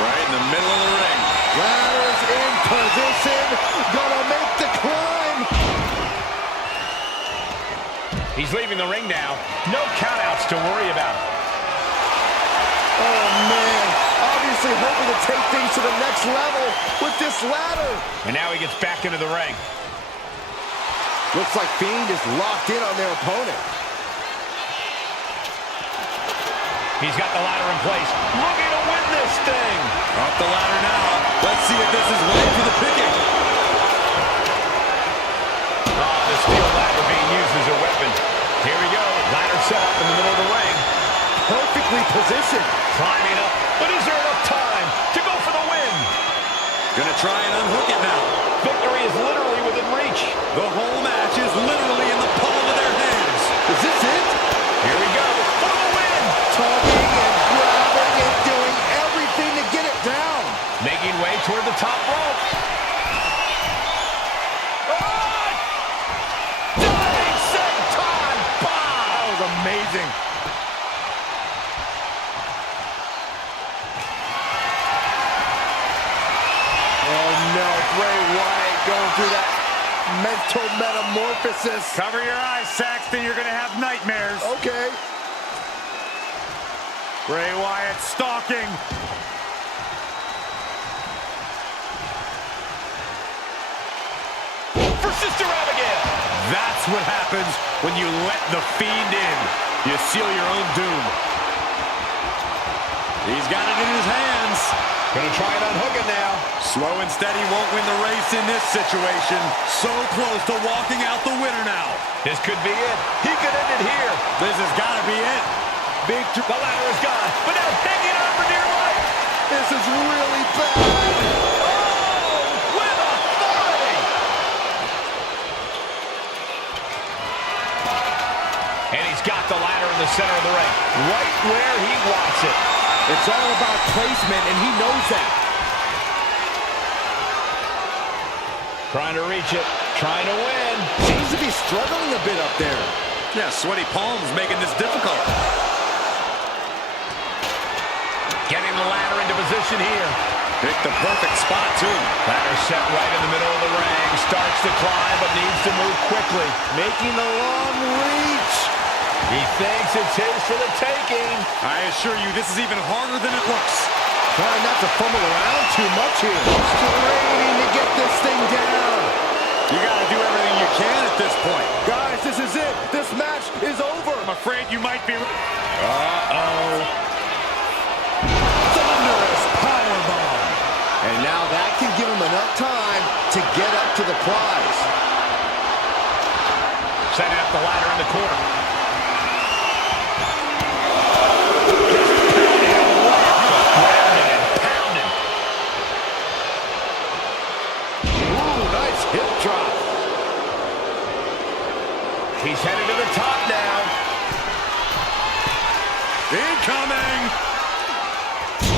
Right in the middle of the ring. Ladder's in position, gonna make the climb. He's leaving the ring now. No countouts to worry about. Oh, man. Obviously hoping to take things to the next level with this ladder. And now he gets back into the ring. Looks like Fiend is locked in on their opponent. He's got the ladder in place. Looking to win this thing. Up the ladder now. Let's see if this is right for the picking. Oh, the steel ladder being used as a weapon. Here we go. Ladder set up in the middle of the ring. Perfectly positioned. Climbing up. But is there enough time to go for the win? Gonna try and unhook it now. Victory is literally within reach. The whole match is literally in the palm of their hands. Is this it? Here we go. For the win. Tugging and grabbing and doing everything to get it down. Making way toward the top rope. Diving senton bomb. That was amazing. Oh no, Bray Wyatt going through that mental metamorphosis. Cover your eyes, Saxton. You're going to have nightmares. Okay. Bray Wyatt stalking. For Sister Abigail. That's what happens when you let the Fiend in. You seal your own doom. He's got it in his hands. Gonna try and unhook it now. Slow and steady won't win the race in this situation. So close to walking out the winner now. This could be it. He could end it here. This has got to be it. The ladder is gone, but now hanging on for dear life. This is really bad. Oh, with authority. And he's got the ladder in the center of the ring, right where he wants it. It's all about placement, and he knows that. Trying to reach it, trying to win. Seems to be struggling a bit up there. Yeah, sweaty palms making this difficult. Getting the ladder into position here. Picked the perfect spot, too. Ladder set right in the middle of the ring. Starts to climb, but needs to move quickly. Making the long reach. He thinks it's his for the taking. I assure you, this is even harder than it looks. Trying not to fumble around too much here. Straining to get this thing down. You got to do everything you can at this point. Guys, this is it. This match is over. I'm afraid you might be... Uh-oh. Thunderous powerbomb. And now that can give him enough time to get up to the prize. Setting up the ladder in the corner. Hip drop. He's headed to the top now. Incoming!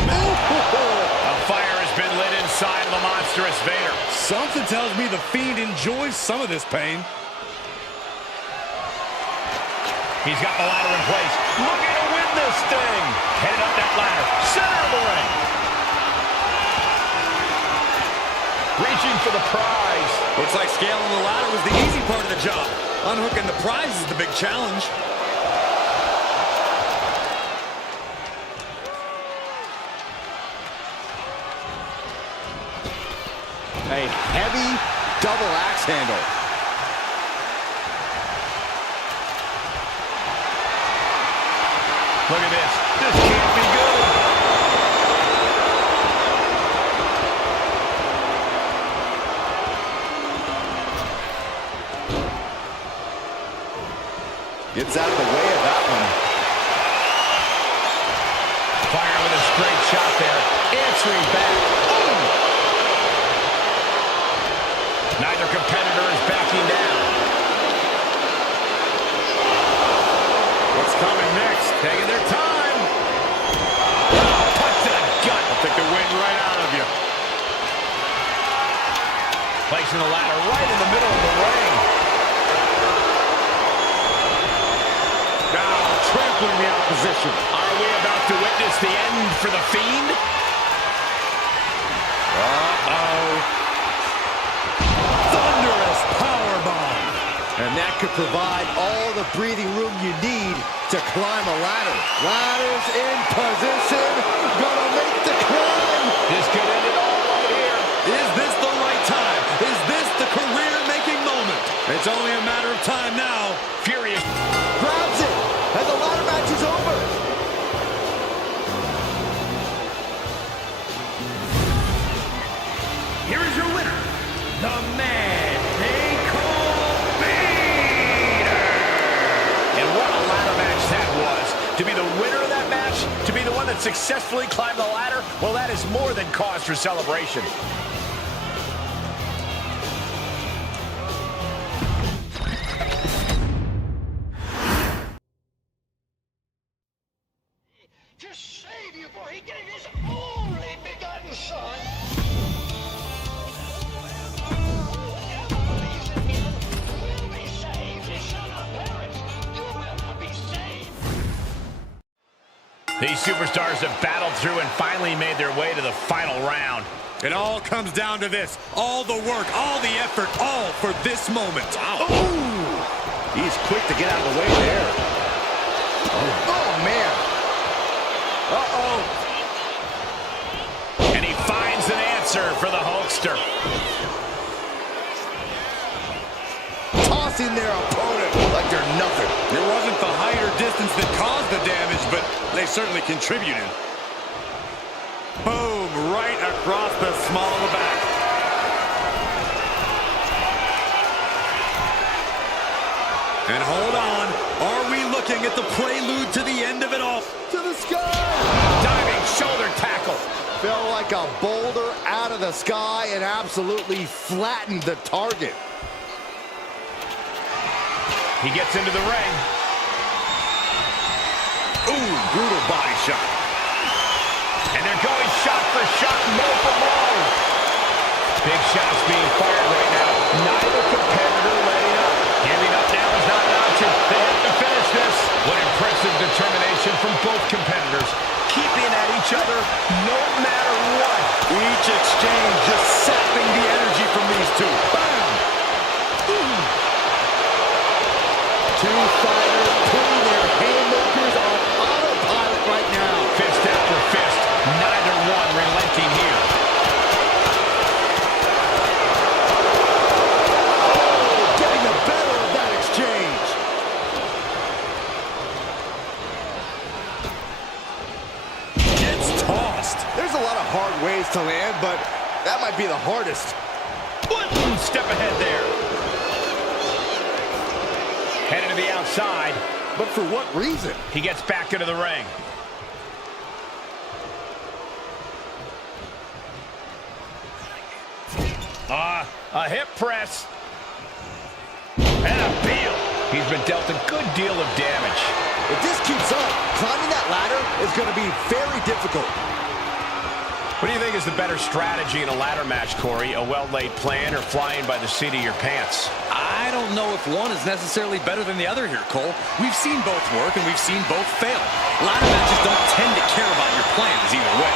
A fire has been lit inside of the monstrous Vader. Something tells me the Fiend enjoys some of this pain. He's got the ladder in place. Looking to win this thing. Headed up that ladder. Center of the ring. Reaching for the prize. Looks like scaling the ladder was the easy part of the job. Unhooking the prize is the big challenge. A heavy double axe handle. Look at this. This can't be good. Gets out of the way of that one. Fire with a straight shot there. Answering back. Boom! Neither competitor is backing down. What's coming next? Taking their time. Oh, punch to the gut. I'll take the wind right out of you. Placing the ladder right in the middle of the ring. Now trampling the opposition. Are we about to witness the end for the Fiend? Uh-oh. Thunderous powerbomb. And that could provide all the breathing room you need to climb a ladder. Ladder's in position, gonna make the climb. This could end it all right here. Is this the right time? Is this the career-making moment? It's only a matter of time now. Furious. Grabs it, and the ladder match is over. Here is your winner, the man they call Vader. And what a ladder match that was. To be the winner of that match, to be the one that successfully climbed the ladder, well, that is more than cause for celebration. To save you, for he gave his only begotten son. Whoever believes in him will be saved. He shall not perish. You will not be saved. These superstars have battled through and finally made their way to the final round. It all comes down to this. All the work, all the effort, all for this moment. Ooh! He's quick to get out of the way there. Oh man. Uh-oh. And he finds an answer for the Hulkster. Tossing their opponent like they're nothing. It wasn't the height or distance that caused the damage, but they certainly contributed. Boom, right across the small of the back. And hold on, are we looking at the prelude to the end of it all? To the sky. Diving shoulder tackle. Fell like a boulder out of the sky and absolutely flattened the target. He gets into the ring. Ooh, brutal body shot. And they're going shot for shot, blow for blow. Big shots being fired right now. Neither competitor letting up. Giving up now is not an option. They have to finish this. What impressive determination from both competitors. Keeping at each other no matter what. Each exchange just sapping the energy from these two. Bam! Two fighters putting their haymakers on autopilot right now. Fist after fist. Neither one relenting here. Getting the better of that exchange. Gets tossed. There's a lot of hard ways to land, but that might be the hardest. One step ahead there. Headed to the outside. But for what reason? He gets back into the ring. A hip press. And a peel. He's been dealt a good deal of damage. If this keeps up, climbing that ladder is going to be very difficult. What do you think is the better strategy in a ladder match, Corey? A well-laid plan or flying by the seat of your pants? I don't know if one is necessarily better than the other here, Cole. We've seen both work and we've seen both fail. Ladder matches don't tend to care about your plans either way.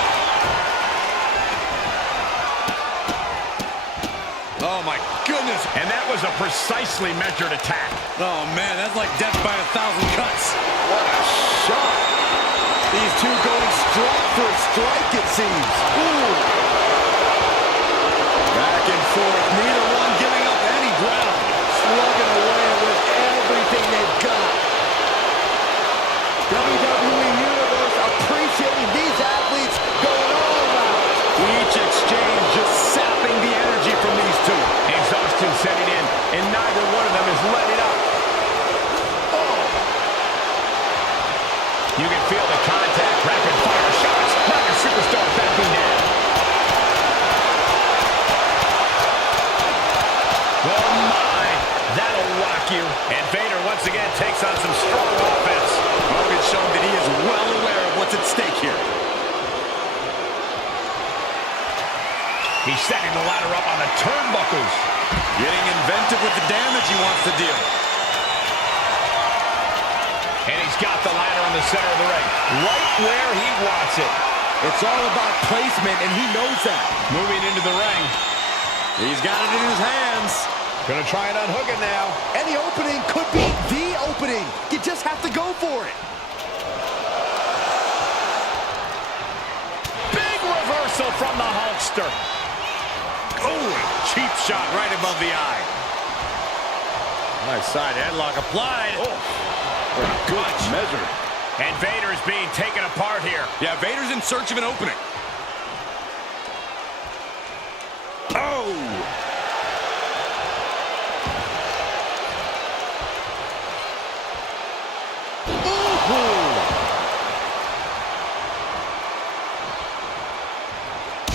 Oh, my goodness. And that was a precisely measured attack. Oh, man, that's like death by 1,000 cuts. What a shot. These two going strike for a strike, it seems. Ooh. Back and forth, neither one giving up any ground. Slugging away with everything they've got. WWE Universe appreciating these athletes going all out. Each exchange just sapping the energy from these two. Exhaustion setting in, and neither one of them is letting up. Oh. You can feel the contact, rapid fire shots. Neither superstar backing down. Oh my, that'll rock you. And Vader once again takes on some strong offense. Hogan showing that he is well aware of what's at stake here. He's setting the ladder up on the turnbuckles. Getting inventive with the damage he wants to deal. And he's got the ladder in the center of the ring, right where he wants it. It's all about placement, and he knows that. Moving into the ring. He's got it in his hands. Gonna try and unhook it now. Any opening could be the opening. You just have to go for it. Big reversal from the Hulkster. Oh, cheap shot right above the eye. Nice side headlock applied. Oh, good measure. And Vader is being taken apart here. Yeah, Vader's in search of an opening. Oh!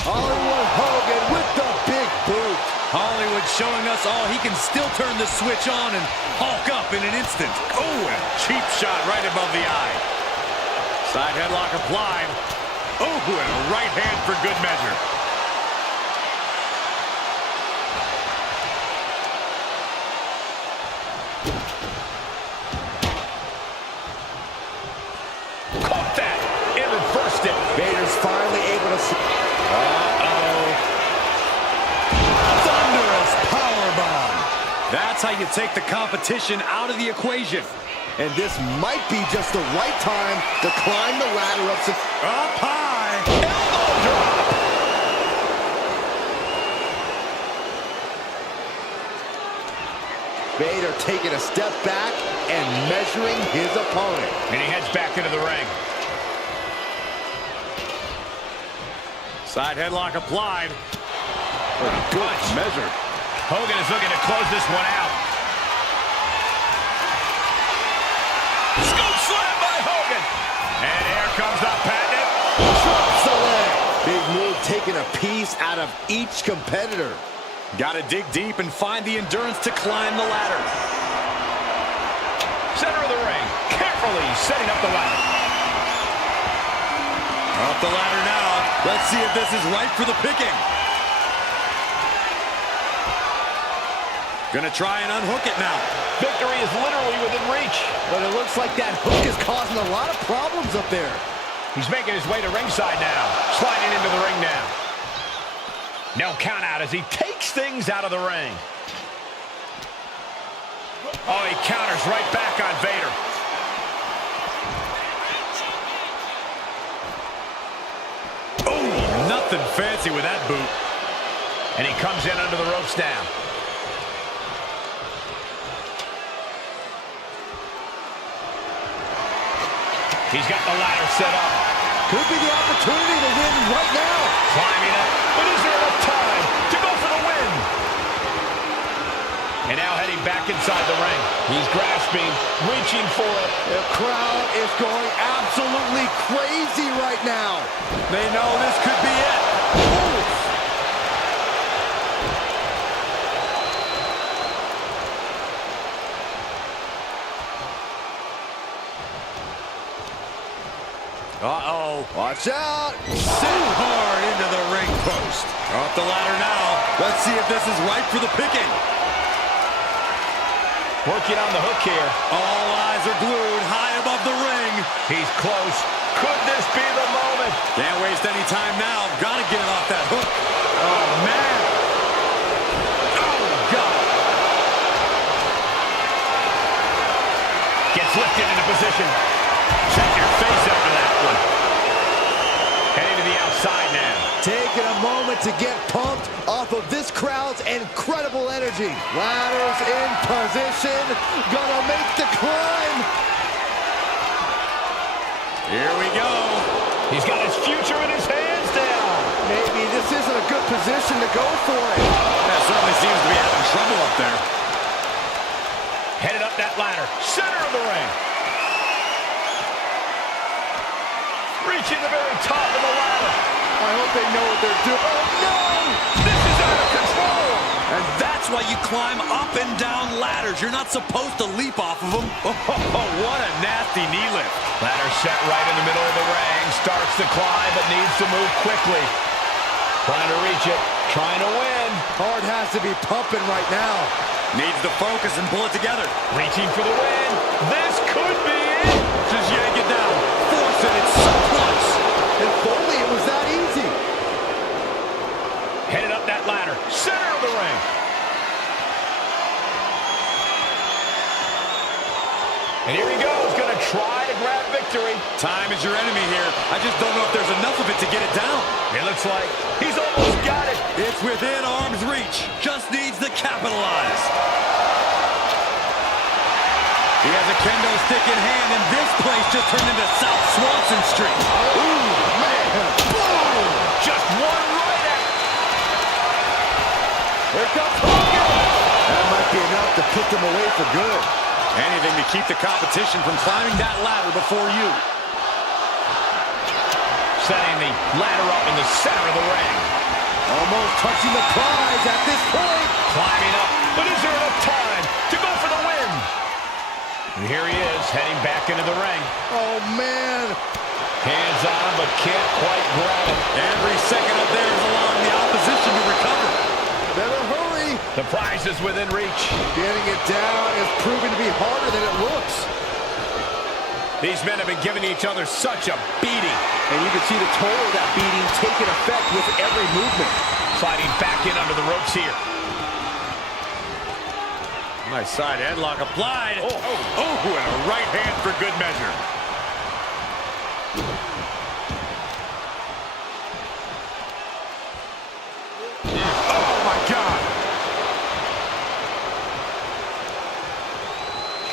Hollywood Hogan with the big boot. Hollywood showing us all he can still turn the switch on and Hulk up in an instant. Oh, and a cheap shot right above the eye. Side headlock applied. Oh, and a right hand for good measure. Caught that and reversed it. Vader's finally able to... Thunderous powerbomb. That's how you take the competition out of the equation. And this might be just the right time to climb the ladder up high. Elbow drop. Vader taking a step back and measuring his opponent. And he heads back into the ring. Side headlock applied. Good measure. Hogan is looking to close this one out. Scoop slam by Hogan. And here comes the patent. Drops the leg. Big move taking a piece out of each competitor. Got to dig deep and find the endurance to climb the ladder. Center of the ring. Carefully setting up the ladder. Up the ladder now. Let's see if this is right for the picking. Gonna try and unhook it now. Victory is literally within reach. But it looks like that hook is causing a lot of problems up there. He's making his way to ringside now. Sliding into the ring now. No count out as he takes things out of the ring. Oh, he counters right back on Vader. Oh, nothing fancy with that boot. And he comes in under the ropes now. He's got the ladder set up. Could be the opportunity to win right now. Climbing up, but is there enough time to go for the win? And now heading back inside the ring. He's grasping, reaching for it. The crowd is going absolutely crazy right now. They know this could be it. Oof. Uh-oh. Watch out. Too hard into the ring post. Up the ladder now. Let's see if this is right for the picking. Working on the hook here. All eyes are glued high above the ring. He's close. Could this be the moment? Can't waste any time now. Gotta get it off that hook. Oh, man. Oh, God. Gets lifted into position. Check your face after that one. Heading to the outside now. Taking a moment to get pumped off of this crowd's incredible energy. Ladders in position. Gonna make the climb. Here we go. He's got his future in his hands now. Maybe this isn't a good position to go for it. That certainly seems to be having trouble up there. Headed up that ladder. Center of the ring. Reaching the very top of the ladder. I hope they know what they're doing. Oh, no! This is out of control. And that's why you climb up and down ladders. You're not supposed to leap off of them. Oh, what a nasty knee lift. Ladder set right in the middle of the ring. Starts to climb, but needs to move quickly. Trying to reach it. Trying to win. Heart has to be pumping right now. Needs to focus and pull it together. Reaching for the win. This could be it. Just yank it down. Force it. It's so close. If only it was that easy. Headed up that ladder. Center of the ring. And here he goes, going to try to grab victory. Time is your enemy here. I just don't know if there's enough of it to get it down. It looks like he's almost got it. It's within arm's reach. Just needs to capitalize. He has a kendo stick in hand, and this place just turned into South Swanson Street. Ooh, man. Boom! Just one right at it. Here comes Hogan. That might be enough to put them away for good. Anything to keep the competition from climbing that ladder before you. Setting the ladder up in the center of the ring. Almost touching the prize at this point. Climbing up, but is there enough time to go for the win? And here he is, heading back into the ring. Oh, man. Hands on, but can't quite grab it. Every second up there is allowing the opposition to recover. Better hurry. The prize is within reach. Getting it down is proving to be harder than it looks. These men have been giving each other such a beating. And you can see the toll of that beating taking effect with every movement. Sliding back in under the ropes here. Nice side headlock applied. Oh, and a right hand for good measure. Oh, my God.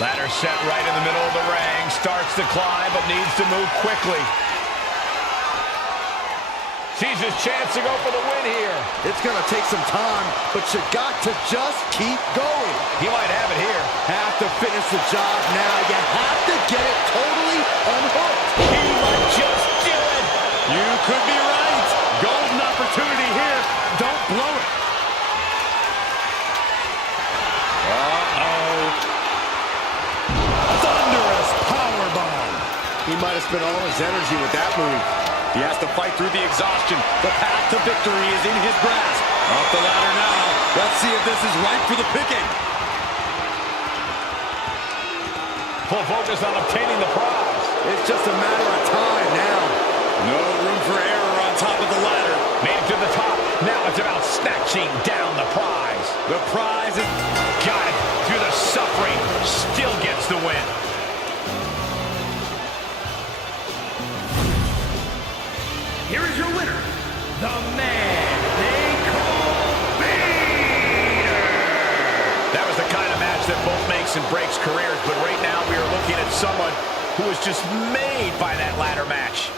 Ladder set right in the middle of the ring. Starts to climb, but needs to move quickly. Sees his chance to go for the win here. It's going to take some time, but you got to just keep going. He might have it here. Have to finish the job now. You have to get it totally unhooked. He might just do it. You could be right. Golden opportunity here. Don't blow it. Uh-oh. Thunderous powerbomb. He might have spent all his energy with that move. He has to fight through the exhaustion. The path to victory is in his grasp. Up the ladder now. Let's see if this is ripe for the picking. Full focus on obtaining the prize. It's just a matter of time now. No room for error on top of the ladder. Made it to the top. Now it's about snatching down the prize. The prize is... Got it. Through the suffering. Still gets the win. Here is your winner, the man they call Vader. That was the kind of match that both makes and breaks careers, but right now we are looking at someone who was just made by that ladder match.